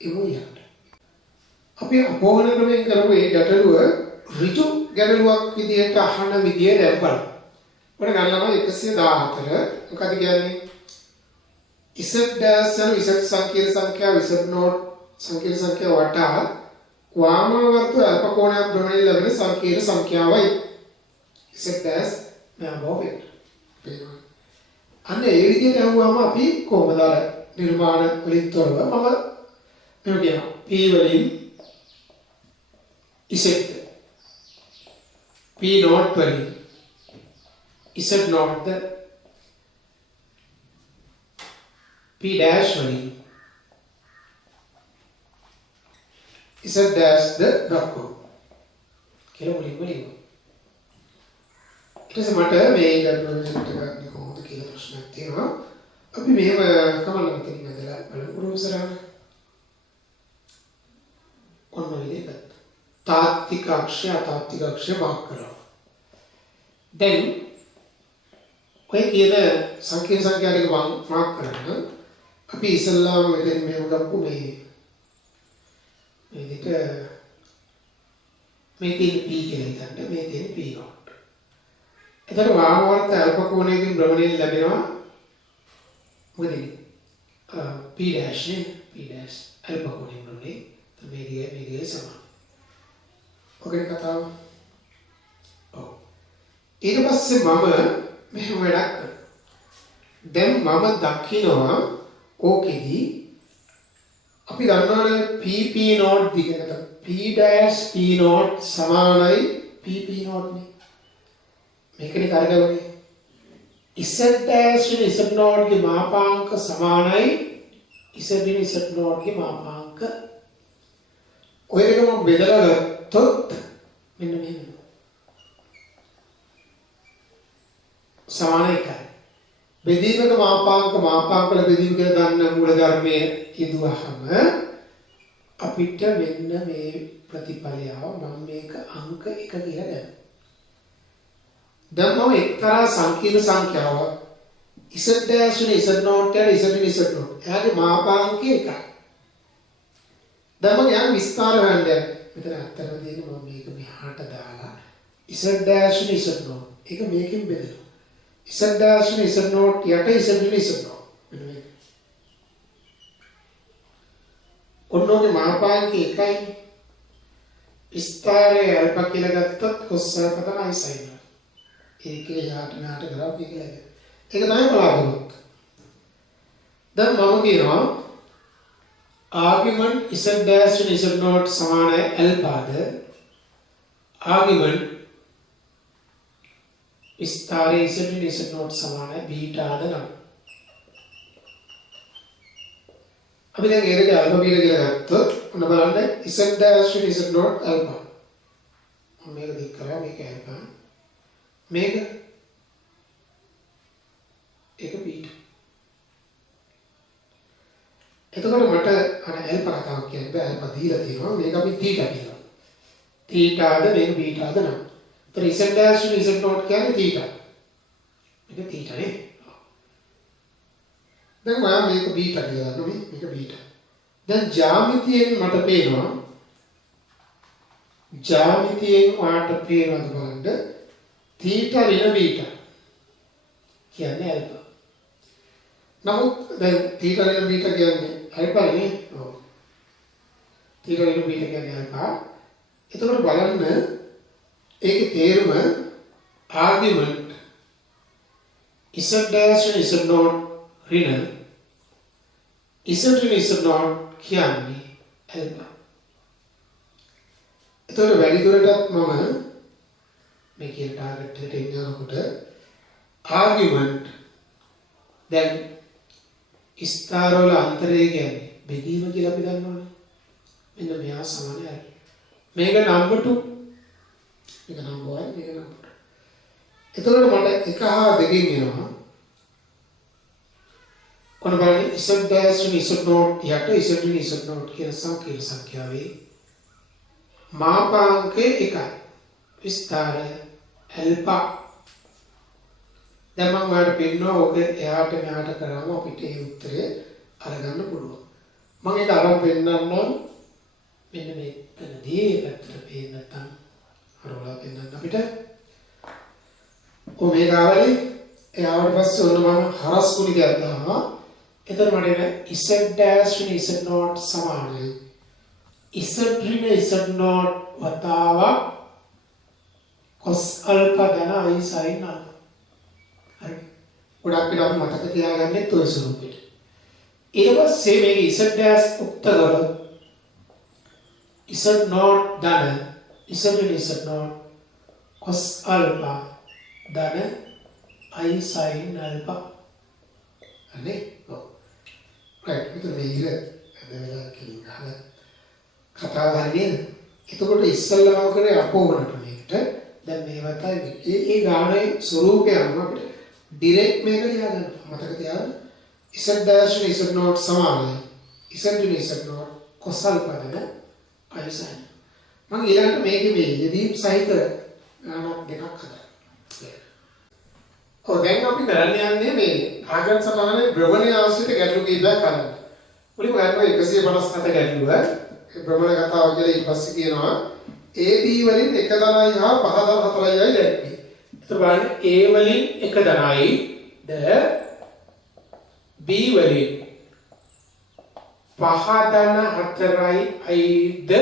එමු යන්න. අපි අපෝහන ක්‍රමයෙන් කරපු මේ ගැටලුව ඍජු ගැටලුවක් විදිහට අහන විදිය දැන් බලමු. ඔන්න ගන්නවා 114 මොකද කියන්නේ Z dash යන Z සංකීර්ණ සංඛ්‍යාව Z not සංකීර්ණ සංඛ්‍යාව වටා වාමාවර්ත අල්ප කෝණයක් භ්‍රමණය ලැබෙන සංකීර්ණ සංඛ්‍යාවයි Z dash නම්බර් වෙනවා. අන්න ඒ විදිහට අහුවාම අපි කොහොමද නිර්මාණ වලින් තොරව මම මේ කියනවා P වලින් Z P not වලින් Z not the P dash වලින් Z dash ද දක්වමු කියලා මුලින්ම ලියමු. ඊට පස්සේ මට මේ ගැටලුවට ගන්න කොහොමද කියලා ප්‍රශ්නයක් තියෙනවා. අපි මෙහෙම කමලම් තියෙන ඉඳලා බලමු උරුසරා. ඔන්න විදිහට තාත්වික අක්ෂය අතාත්වික අක්ෂය භාග කරනවා. දැන් ඔය කියන සංකීර්ණ සංඛ්‍යා ටික මාක් කරන්න අපි ඉස්සල්ලාම මෙතන මේ උගක්කු මේ මේ විදිහට මේ තියෙන p කියලා හිතන්න මේ තියෙන p not. එතකොට වාමවර්ත අල්ප කෝණයකින් භ්‍රමණය ලැබෙනවා මොකද p dash නේ p dash අල්ප කෝණයෙන් භ්‍රමණය මේ දිගේ සමාන. ඔකේ කතාව. ඔව්. ඊට පස්සේ මම මෙහෙම වැඩක් කරනවා. දැන් මම දකිනවා ඕකෙදි අපි දන්නවනේ PP not දිගට P dash P not සමානයි PP not නේ. මේකනේ කරගන්නේ. Z dash වෙන Z not ගේ මාපාංක සමානයි Z වෙන Z not ගේ මාපාංක. ඔය දෙක මම බෙදලා ගත්තොත් මෙන්න මෙහෙම. සමාන එකයි. බෙදීමක මාපාංක වල බෙදීම කියලා ගන්න මූල ධර්මයේ යෙදුවහම අපිට මෙන්න මේ ප්‍රතිඵලය මම මේක අංක 1 කියලා ගන්නවා. දැන් මම එක්තරා සංකීර්ණ සංඛ්‍යාවක් Z dash වෙන Z not එක Z වෙන Z not. එයාගේ මාපාංකය 1යි. දැන් මම යාගේ විස්තර හොයන්නේ. මෙතන අත්තර දෙන්න මම මේක මෙහාට දාලා Z dash වෙන Z not. ඒක මේකෙන් බෙදෙනවා. Z dash වෙන Z not යට Z වෙන Z not. මෙන්න මේක. ඔන්නෝගේ මාපාංකය 1යි. විස්තරයේ අල්ප කියලා ගත්තොත් කොස්සක තමයි සයින්. ඒකේ යාට මෙහාට කරා කියලා. ඒක තමයි බලාපොරොත්තු. දැන් මම කියනවා argument z dash and z not සමානයි alpha the argument විස්තරයේ z and z not සමානයි beta ද නම් අපි දැන් ඒකේ alpha beta කියලා ගත්තොත් ඔන්න බලන්න z dash and z not alpha මම මේක දික් කරා මේක alpha මේක ඒක beta එතකොට මට අර ඇල්ෆා කතාවක් කියන්න බෑ ඇල්ෆා දීලා තියෙනවා මේක අපි තීටා කියනවා තීටාද මේක බීටාද නම් ඒතර z dash z not කියන්නේ තීටා මේක තීටා නේ දැන් මම මේක බීටා කියලා ගන්නවා මේක බීටා දැන් ජ්‍යාමිතියෙන් මට පේනවා බලන්න තීටා ඍණ බීටා කියන්නේ ඇල්ෆා නමුත් දැන් තීටා ඍණ බීටා කියන්නේ alpha නේ ඔව් තීටා ඍණ බීටා කියන්නේ alpha එතකොට බලන්න ඒකේ තේරුම argument z dash and z not ඍණ z ඍණ z not කියන්නේ alpha එතකොට වැඩි දුරටත් මම මේ කියන ටාගට් එකට එනකොට argument දැන් ස්ථාරවල අන්තරය කියන්නේ බෙදීම කියලා අපි දන්නවනේ. මෙන්න මෙයා සමානයි. මේක number 2. මේක number 1 මේක number 2. එතකොට මට 1 හා 2කින් එනවා. ඔන්න බලන්න z dash and z not යට z and z not කියන සංකීර්ණ සංඛ්‍යාවේ මාපාංකය 1යි. විස්තරය alpha දැන් මම ඔයාලට පෙන්නනවා ඔක එහාට මෙහාට කරාම අපිට ඒ උත්තරය අරගන්න පුළුවන්. මම ඒක අරන් පෙන්නන්නම් මෙන්න මේකදී පැත්තට පේන්න නැත්නම් හරවලා පෙන්නන්න අපිට. මේක ආවලි එයාට පස්සේ ඔන්න මම හරස් කුණියක් දානවා. එතන මට එන z dash වෙන z not සමානයි. z ඍණ z not වතාවක් cos alpha ධන i sin alpha ගොඩක් වෙලා අපි මතක තියාගන්නේ toy ස්වරූපෙට. ඊට පස්සේ මේක z dash උත්තර z not ධන z වෙන z not cos alpha ධන i sin alpha අනේ ඔව් right මෙතන මේ ඉර වෙලා කියනවා කතාව හරියද එතකොට ඉස්සල්ලාම කරේ අපෝවනට මේකට දැන් මේවතයි ඒ ගානේ ස්වරූපය අනුව අපිට ඩිරෙක්ට් මේක ලියා ගන්න මතක තියාගන්න z dash z not සමානයි z වෙන z not cos alpha ධන i sin මම ඊළඟට මේකේ මේ යෙදීම් සහිත ගානක් දෙකක් හදන්න. දැන් අපි කරන්න යන්නේ මේ ආගම් සමානයේ භ්‍රමණයේ ආශ්‍රිත ගැටලු කීපයක් කරන්න. මුලින්ම ගන්නවා 157 ගැටලුව. භ්‍රමණ කතාව කියලා ඊට පස්සේ කියනවා AB වලින් 1 ධනයි හා 5 ධන 4යි දැක්වේ. ඒතර බලන්න A වලින් 1 ධනයි ද B වලින් 5 ධන 4යි ද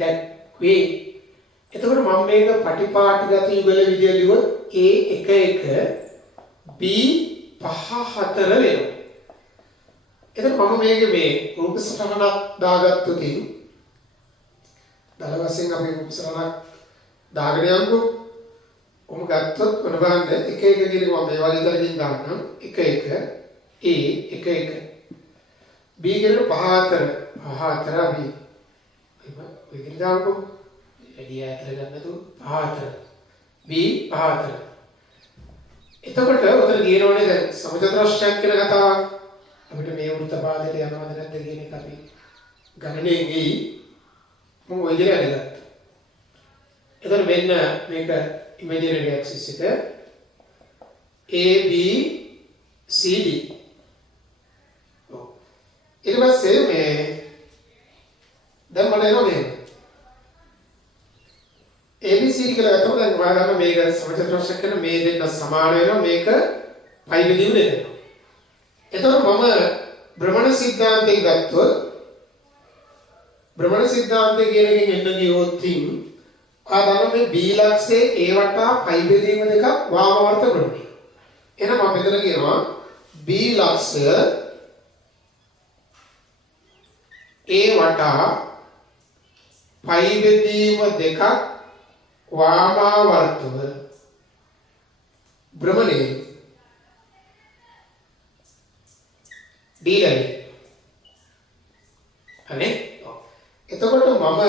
දැක්වේ. එතකොට මම මේක පටිපාටිගත යුගල විදිය ලියුවොත් A11 B54 වෙනවා. එතකොට මම මේකේ මේ රූප සටහනක් දාගත්තොත් දල වශයෙන් අපි රූප සටහනක් දාගෙන යමුකෝ. කොහොම ගත්තොත් ඔන්න බලන්න එක එක කියන එක මම මේ වගේ ඉදලකින් දාන්නම්. 1 1 A 1 1 B කියන 54 54 B ඔය කියන දාන්නකෝ. එළිය ඇතර ගන්නතු 54 B 54. එතකොට උතන කියනෝනේ දැන් සමචතුරස්‍රයක් කියන කතාවක් අපිට මේ වෘත්තපාදයට යනවද නැද්ද කියන එක අපි ගණනේ ගිහි මම ඔය විදිහට අදගත්තා. එතකොට මෙන්න මේක ඉමේජිනරි ඇක්සිස් එක A B C D. ඊට පස්සේ මේ දැන් මට එනවා මේ ABC කියලා ගත්තොත් දැන් ඔයාලම මේක සමචතුරස්‍රයක් කරන මේ දෙන්න සමාන වෙනවා මේක පයි බෙදීම දෙනවා. එතකොට මම භ්‍රමණ සිද්ධාන්තයෙන් ගත්තොත් භ්‍රමණ සිද්ධාන්තය කියන එකෙන් එන්න ගියොත් ආදාන මේ B ලක්ෂයේ A වටා පයි බෙදීම දෙකක් වාමවර්ත භ්‍රමණය. එහෙනම් මම මෙතන කියනවා B ලක්ෂය A වටා පයි බෙදීම දෙකක් වාමාවර්තව භ්‍රමණය D අනේ එතකොට මම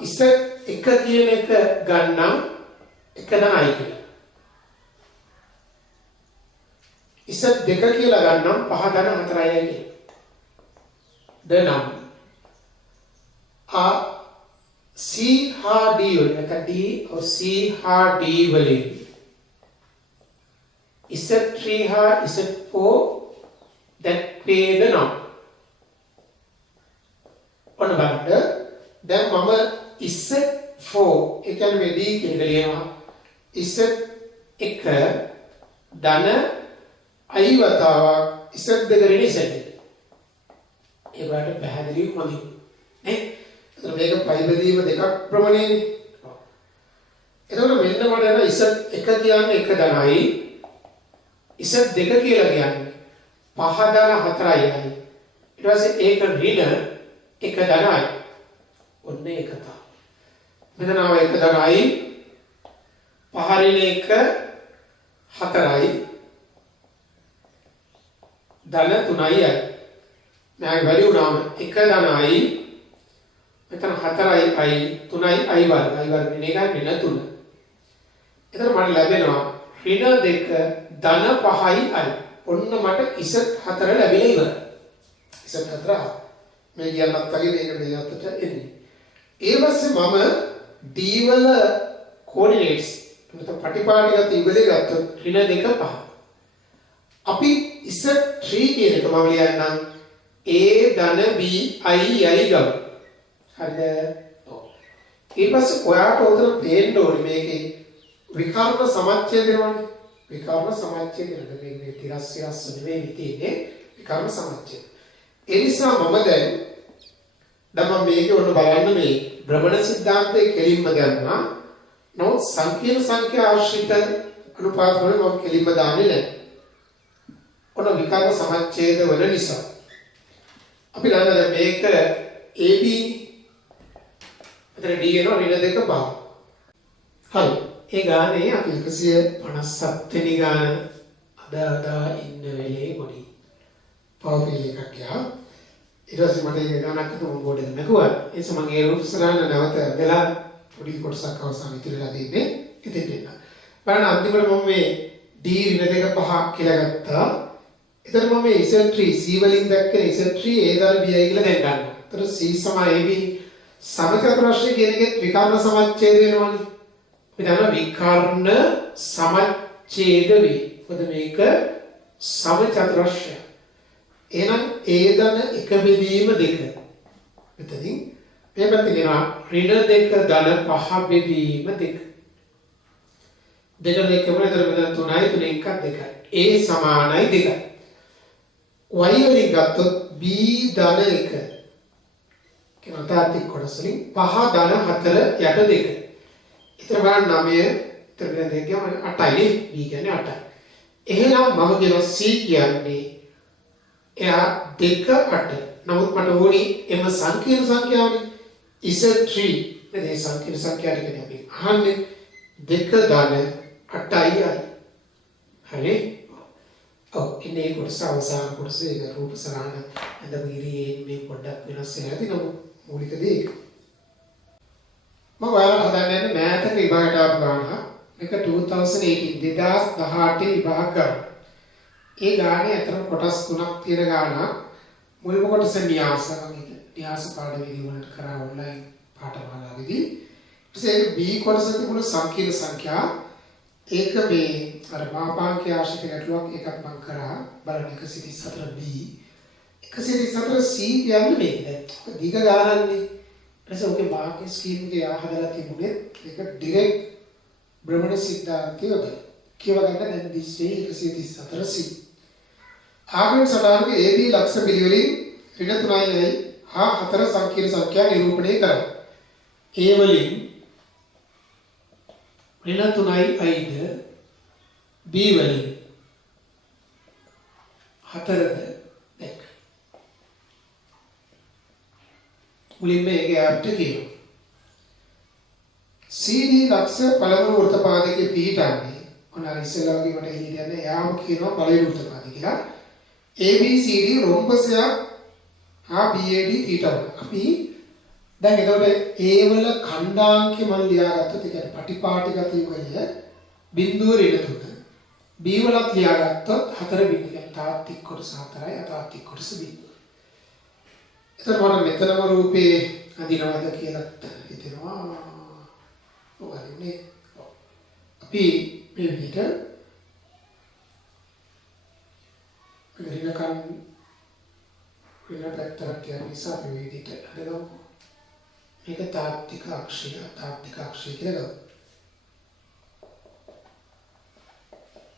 ඉස එක කියන එක ගන්නම් 1 ධනයි කියලා. ඉස දෙක කියලා ගන්නම් 5 ධන 4යි කියලා. දෙනම් C හා D වලින් නැත්නම් D or C හා D වලින් Z3 හා Z4 දැක්වේද නම් ඔන්න බලන්න දැන් මම Z4 ඒ කියන්නේ මේ D කියන එක ලියනවා Z1 ධන I වතාවක් Z2 ඍණ Z2 ඒ වලට පැහැදිලිව මොදින් නේ මේක පයි බෙදීම දෙකක් ප්‍රමණයනේ. එතකොට මෙන්න මට යන Z1 කියන්නේ 1 ධනයි Z2 කියලා කියන්නේ 5 ධන 4යි. ඊට පස්සේ ඒක ඍණ 1 ධනයි. ඔන්න ඒක තමයි. මෙතන ආව 1 ධනයි 5 ඍණ 1 4යි ධන 3යි. මම වැඩි වුණාම 1 ධනයි මෙතන 4යි I 3යි I වර්ග නේ එකයි ඍණ 3. එතන මට ලැබෙනවා ඍණ 2 ධන 5යි I. ඔන්න මට Z4 ලැබිලා ඉවරයි. Z4 මේ කියන්නත් වගේ මේක මේ අතට එන්නේ. ඊට පස්සේ මම D වල කෝඩිනේට්ස් නැත්නම් පටිපාටිගත යුගලේ ගත්තොත් ඍණ 2 5. අපි Z3 කියන එක මම ලියන්නම් A ධන B I ගමු. හරිද? ඔව්. ඊට පස්සේ ඔයාට උතන පේන්න ඕනේ මේකේ විකර්ණ සමච්ඡේද වෙනවනේ. විකර්ණ සමච්ඡේද වෙනද මේ තිරස්සියස් නෙවෙයි තියෙන්නේ විකර්ණ සමච්ඡේද. ඒ නිසා මම දැන් මම මේකේ ඔන්න බලන්න මේ භ්‍රමණ සිද්ධාන්තයේ කෙලින්ම ගන්නවා. නමුත් සංකීර්ණ සංඛ්‍යා ආශ්‍රිත අනුපාත වල මම කෙලින්ම දාන්නේ නැහැ. ඔන්න විකර්ණ සමච්ඡේද වල නිසා අපි දන්නවා දැන් මේක AB එතන D වෙනවා ඍණ 2 5. හරි. ඒ ගානේ අපි 157 වෙනි ගාන අදා ඉන්න වෙලේ පොඩි පවුපිලි එකක් ගියා. ඊට පස්සේ මට ඒක ගානක් තුන් බෝඩ් එක නැගුවා. ඒ සමන් ඒ රූප සරණ නැවත ගලා පොඩි කොටසක් අවසන් ඉතිරිලා තින්නේ. ඉතින් දෙන්න. බලන්න අන්තිමට මම මේ D ඍණ 2 5 කියලා ගත්තා. එතන මම මේ Z3 C වලින් දැක්කේ Z3 A දාල B කියලා දැන් ගන්නවා. එතන C සම AB සමචතුරස්‍රය කියන එකෙත් විකර්ණ සමච්ඡේද වෙනවනේ. අපි දන්නවා විකර්ණ සමච්ඡේද වේ. මොකද මේක සමචතුරස්‍රය. එහෙනම් A ධන 1 බෙදීම 2 මෙතනින් මේ පැත්තේ කියනවා ඍණ දෙක ධන පහ බෙදීම දෙක. දෙක දෙකම එතන මෙතන 3යි 3 එකක් 2යි. A සමානයි 2යි. y වලින් ගත්තොත් b ධන 1 කියන තාත්තික කොටස වලින් 5 ධන 4 යට 2. එතන බලන්න 9 එතන මෙතන දෙක ගියාම 8යි නේ. b කියන්නේ 8යි. එහෙනම් මම කියනවා c කියන්නේ එයා 2 8. නමුත් මට ඕනි එම සංකීර්ණ සංඛ්‍යාවනේ. is a 3. මේ සංකීර්ණ සංඛ්‍යාව කියන්නේ අපි අහන්නේ 2 ධන 8යි. හරි? ඔව් ඉන්නේ කොටස අවසාන කොටස ඒක රූප සරහන ඇඳපු ඉරියේ මේ පොඩ්ඩක් වෙනස් වෙලා ඇති නමුත් මූලික දේ ඒක. මම ඔයාලට හදන්නේ මෑතක විභාගයට ආපු ගාන මේක 2018 විභාග කරා. ඒ ගානේ අතර කොටස් තුනක් තියෙන ගාන මුල්ම කොටස න්‍යාස වගේ න්‍යාස පාඩම විදිහට කරා ඔන්ලයින් පාඨමාලාවේදී. ඊට B කොටස තිබුණ සංකීර්ණ සංඛ්‍යා ඒක මේ අර මාපාංකය ආශ්‍රිත ගැටලුවක් එකක් මම කරා බලන්න 134B 134C කියන්නේ මේක දැන් දීග ගානන්නේ ඊට ඔගේ මාර්කින් ස්කීම් එකේ ආහදලා තිබුණේ ඒක ඩිරෙක්ට් භ්‍රමණ සිද්ධාන්තය වගේ කියව ගන්න දැන් දිස්සේ 134C ආගම සටහනක AB ලක්ෂ පිළිවෙලින් ඍණ 3යි හා 4 සංකීර්ණ සංඛ්‍යා නිරූපණය කරා. A වලින් ඍණ 3යි B වලින් 4ද දැක්. මුලින්ම මේකේ අපිට කියනවා. CD ලක්ෂ පළමු වෘත්තපාදකයේ පිහිටන්නේ මොනවා ඉස්සෙල්ලා වගේ මට හිතේ යන්නේ යාම කියනවා පළවෙනි වෘත්තපාදක කියලා. ABCD රොම්බසයක් හා BAD තීටා. අපි දැන් එතකොට A වල ඛණ්ඩාංකය මම ලියාගත්තොත් ඒ කියන්නේ පටිපාටිගත යුගය බිඳුව ඍණ 3. B වලත් ලියාගත්තොත් 4 බිඳුව. يعني තාත්තික කොටස 4යි අතාත්තික කොටස බිඳුව. එතකොට මම මෙතනම රූපේ අඳිනවද කියලා හිතෙනවා. ඔයගොල්ලෝ අපි මේ විදිහට ඍණකම් ඍණ පැත්තට යන නිසා අපි මේ විදිහට හදගමු. මේක තාත්තික අක්ෂය කියලා ගමු.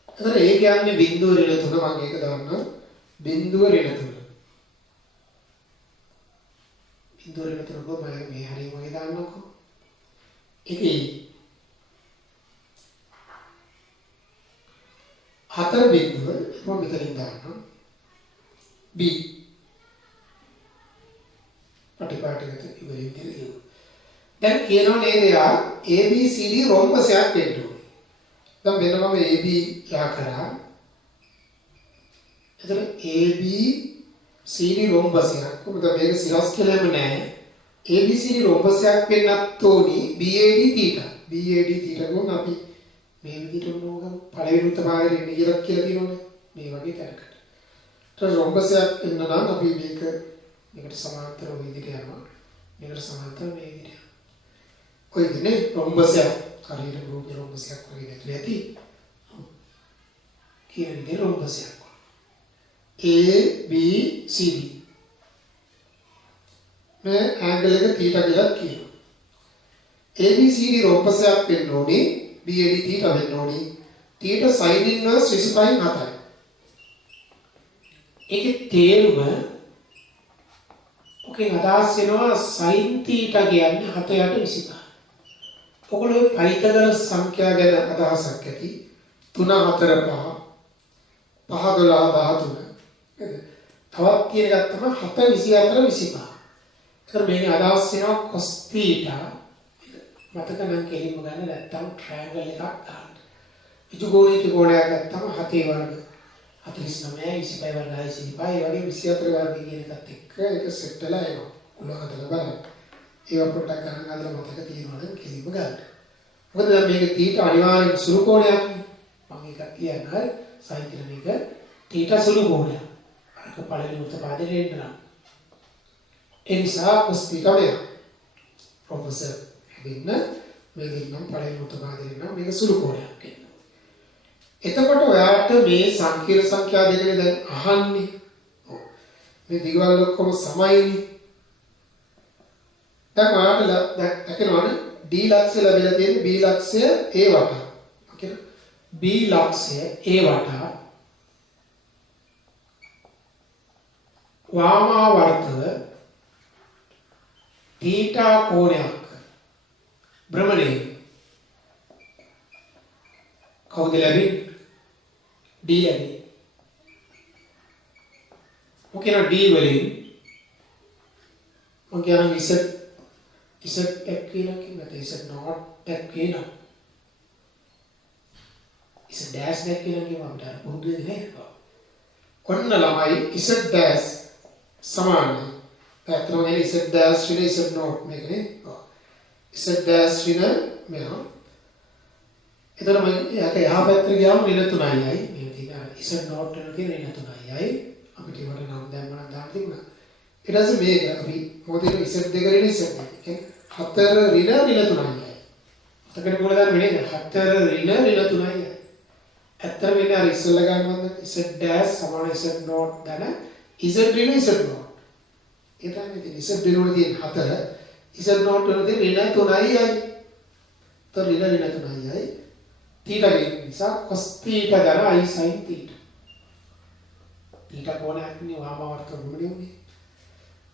එතකොට ඒ කියන්නේ බිඳුව ඍණ 3 මම ඒක දාන්න. බිඳුව ඍණ 3. බිඳුව ඍණ 3 කො මම මේ හරිය වගේ දාන්නකෝ. ඒකේ 4 බිඳුව මම මෙතනින් දාන්න. B පටිපාටිගත ඉවර විදිහට. දැන් කියනවා නේද යා ABCD රොම්බසයක් දෙන්න ඕනේ. දැන් මෙන්න මම AB යා කරා. එතන ABCD රොම්බසයක්. කොහොමද මේක සිරස් කියලාම නැහැ. ABCD රොම්බසයක් වෙන්නත් ඕනි BAD තීටා. BAD තීටා ගොන් අපි මේ විදිහට නෝගම් පළවෙනි උත්පාදයේ ඉන්නේ කියලා කියනෝනේ. මේ වගේ තැනකට. ඒතර රොම්බසයක් වෙන්න නම් අපි මේකට සමාන්තර ඔය විදිහට යනවා. මේකට සමාන්තර මේ විදිහට. ඔය ඉන්නේ රොම්බසයක්. හරියට ගෲප් රොම්බසයක් වගේ නැතුව ඇති. කියන්නේ රොම්බසයක්. A B C D. මේ ඇන්ගල් එක θ කියලා කියනවා. A B C D රොම්බසයක් වෙන්න ඕනේ. B A D θ වෙන්න ඕනේ. θ sin inverse 25 ඒකේ තේරුම ඔකේ අදහස් වෙනවා sin θ කියන්නේ 7 යට 25. ඔගොල්ලෝ පයිතගොරස් සංඛ්‍යා ගැන අදහසක් ඇති. 3 4 5 5 12 13. තවත් කියන එකක් තමයි 7 24 25. ඒතර මේකේ අදහස් වෙනවා cos θ මතක නම් කෙලින්ම ගන්න නැත්තම් ට්‍රයැන්ගල් එකක් ගන්න. ඉජුගෝණී ත්‍රිකෝණයක් ගත්තම 7 වර්ග 49 25 වර්ග 25 වගේ 24 වර්ග කියන එකත් එක්ක ඒක සෙට් වෙලා එනවා. උල හදලා බලන්න. ඒක පොඩ්ඩක් ගන්න අදලා මතක තියෙනවා නම් කෙලින්ම ගන්න. මොකද දැන් මේක θ අනිවාර්යෙන් සුළු කෝණයක්. මම ඒක කියන්නේ sin මේක θ සුළු කෝණයක්. අරක පළවෙනි උත්පාදේ දෙන්න නම්. ඒ නිසා cos θ නේ. ප්‍රොෆෙසර් වෙන්න මේකෙන් නම් පළවෙනි උත්පාදේ නම් මේක සුළු කෝණයක් වෙනවා. එතකොට ඔයාලට මේ සංකීර්ණ සංඛ්‍යා දෙකේ දැන් අහන්නේ. ඔව්. මේ දිගවල ඔක්කොම සමයිනේ. දැන් ඔයාලට දැක්කනවනේ D ලක්ෂය ලැබිලා තියෙන B ලක්ෂය A වටා. ඕකේ. B ලක්ෂය A වටා වාමාවර්තව θ කෝණයක් භ්‍රමණය කවුද ලැබෙන්නේ? D ලැබෙන්නේ. ඕකේ නෝ D වලින් මම කියනවා Z ටැග් කියලා කිව්වද? Z not ටැග් කියලා. Z dash ටැග් කියලා කිව්වම අපිට පුරුදු වෙන්නේ නැහැ. ඔන්න ළමයි Z dash සමානයි. ඇත්තටම කියන්නේ Z dash වින Z not මේකනේ. Z dash වින මෙහා. එතකොට මම ඒක එහා පැත්තට ගියාම ඍණ 3යි. මේ තියෙන Z not වල තියෙන ඍණ 3යි. අපිට ඒවට නම් දැම්ම නම් දාන්න තිබුණා. ඊට පස්සේ මේක අපි මොකද Z2 ඍණ Z. කියන්නේ 4 ඍණ 3යි. අතකට මොකද දාන්නේ නේද? 4 ඍණ 3යි. ඇත්තට වෙන්නේ අර ඉස්සෙල්ලා ගන්නවද? Z dash සමාන Z not දන Z ඍණ Z not. ඒ තමයි තියෙන්නේ. Z ඍණ වල තියෙන 4 Z not වල තියෙන ඍණ 3යි. તો ඍණ 3යි. θ නිසා cos θ දන I sin θ. θ කොණයක් නේ වාමාවර්ත වුණේ.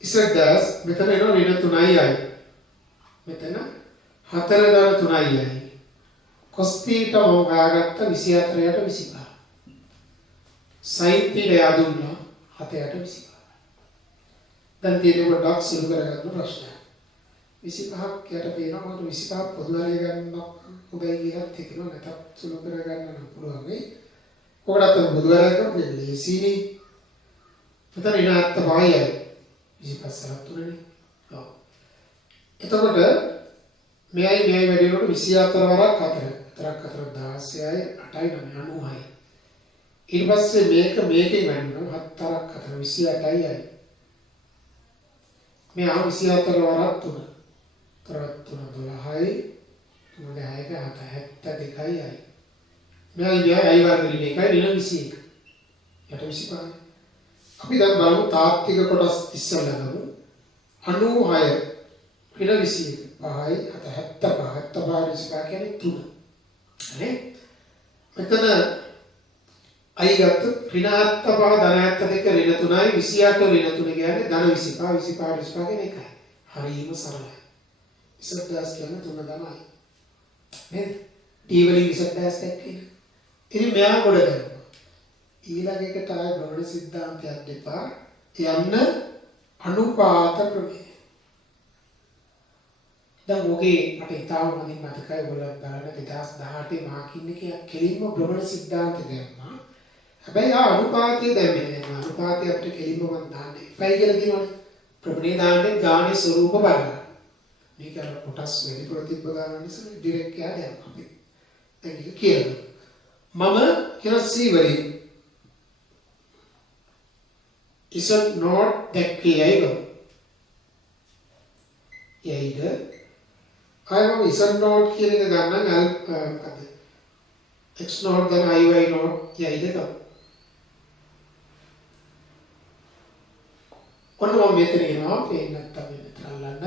Z dash මෙතන එනවා ඍණ 3යි. මෙතන 4 දන 3යි. cos θ මම හොයාගත්ත 24ට 25. sin θ යදුන්නා 7ට 25. දැන් තියෙන්නේ පොඩ්ඩක් සුළු කරගන්න ප්‍රශ්නයක්. 25ක් යට පේනවා මට 25ක් පොදු හරිය ගන්න උදේ කියලා හිතෙනවා නැතත් සුළු කරගන්න නම් පුළුවන් වෙයි. කොහොමද පොදු හරිය කරන්නේ ලේසියි. මෙතන ඉනාත්ත වායයි 25 සරත් තුනනේ. ඔව්. එතකොට මෙයයි වැඩි වෙනකොට 24 වරක් 4. 4ක් 4 16යි 8යි 9යි. ඊට පස්සේ මේකෙන් වැඩි වෙනවා 7ක් 4 28යි. මේ 24 වරක් 3. 3 12යි 9යි 72යි. මෙයයි අයි වර්ග ඍණ 1යි ඍණ 21. යට 25. අපි දැන් බලමු තාත්වික කොටස් ඉස්සෙල්ලා ගමු. 96 ඍණ 21. 5යි 75 කියන්නේ 3. හරි? මෙතන අයි ගත්ත ඍණාත්ත 5 ධනාත්ත 2 ඍණ 3යි 28 ඍණ 3 කියන්නේ ධන 25 25 කියන්නේ 1යි. හරිම සරලයි. Z dash කියන්නේ 3 ධනයි. නේද? D වලින් Z dash දැක්කේ. ඉතින් මෙයා කොට ගන්නවා. ඊළඟ එකට ආය භ්‍රමණ සිද්ධාන්තයක් දෙපා යන්න අනුපාත ක්‍රමය. දැන් ඔගේ මට ඉතාම හොඳින් මතකයි ඔයගොල්ලෝ බලන්න 2018 මාකින් එකේ කෙලින්ම භ්‍රමණ සිද්ධාන්ත දැම්මා. හැබැයි අනුපාතය දැම්මේ නැහැ. අනුපාතය අපිට කෙලින්ම මම දාන්නේ. එපයි කියලා කියනවනේ. ප්‍රමණේ දාන්නේ ගානේ ස්වරූප බලන්න. මේක අර කොටස් වැඩි ප්‍රතිබ්බ ගන්න නිසා ඩිරෙක්ට් යා දැම්මා. දැන් ඒක කියනවා. මම කියන C වලින් is not දැක්කේ අයගො. යයිද අයම is not කියන එක ගන්න මොකද x not then I y not යයිද ගන්න. ඔන්න මම මෙතන එනවා පේන්නේ නැත්තම් මෙතන අල්ලන්න.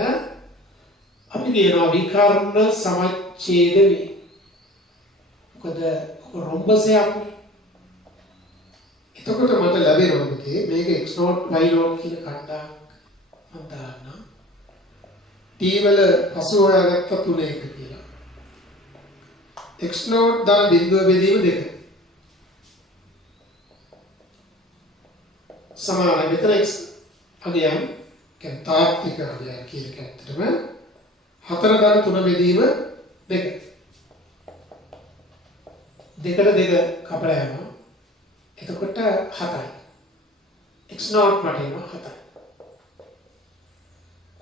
අපි කියනවා විකර්ණ සමච්ඡේද වේ. මොකද රොම්බසයක්. එතකොට මට ලැබෙනවා මේක x not y not කියන කණ්ඩායමක් මම දාන්නම්. t වල පසු හොයාගත්ත 3 එක කියලා. x not දාන බිඳුව බෙදීම 2. සමානයි මෙතන x අගයන් කියන්නේ තාත්වික අගයන් කියන එක ඇත්තටම 4 දාන 3 බෙදීම 2. 2ට 2 කපලා යනවා. එතකොට 7යි. x not මට එනවා 7යි.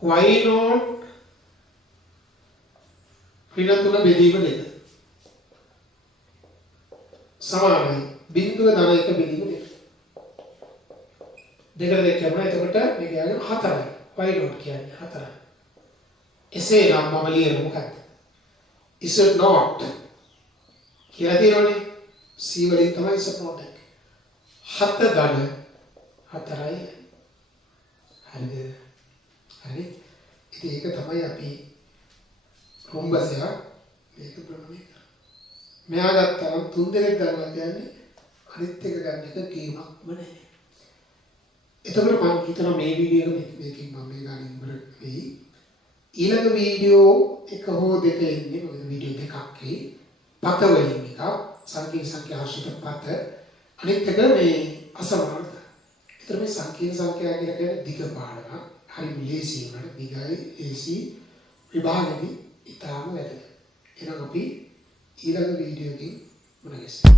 y not ඍණ 3 බෙදීම 2. සමානයි බිඳුව ධන 1 බෙදීම 2. 2ට 2 කරනවා. එතකොට මේක යන්නේ 4යි. y not කියන්නේ 4යි. එසේ නම් මම ලියන මොකක්ද? is not කියලා තියෙනවනේ. C වලින් තමයි is not එක. 7 ධන 4යි. හරිද? හරි. ඉතින් ඒක තමයි අපි රොම්බසය මේක ප්‍රමණය කරන්නේ. මෙයා ගත්තා නම් 3 දෙනෙක් ගන්නවා කියන්නේ අනිත් එක ගන්න එක කීමක්ම නැහැ. එතකොට මම හිතනවා මේ වීඩියෝ එක මේකෙන් මම මේ ගන්න ඉවර වෙයි. ඊළඟ වීඩියෝ එක හෝ දෙක එන්නේ මොකද වීඩියෝ දෙකක් පත වලින් එකක් සංකීර්ණ සංඛ්‍යා ආශ්‍රිත පත අනිත් එක මේ අසමානතා. ඒතර මේ සංකීර්ණ සංඛ්‍යා කියලා කියන්නේ දිග පාඩම. හරි ලේසි වුණාට දිගයි ලේසි විභාගෙදි ඉතාම වැදගත්. එහෙනම් අපි ඊළඟ වීඩියෝ එකකින් මුණ ගැසෙමු.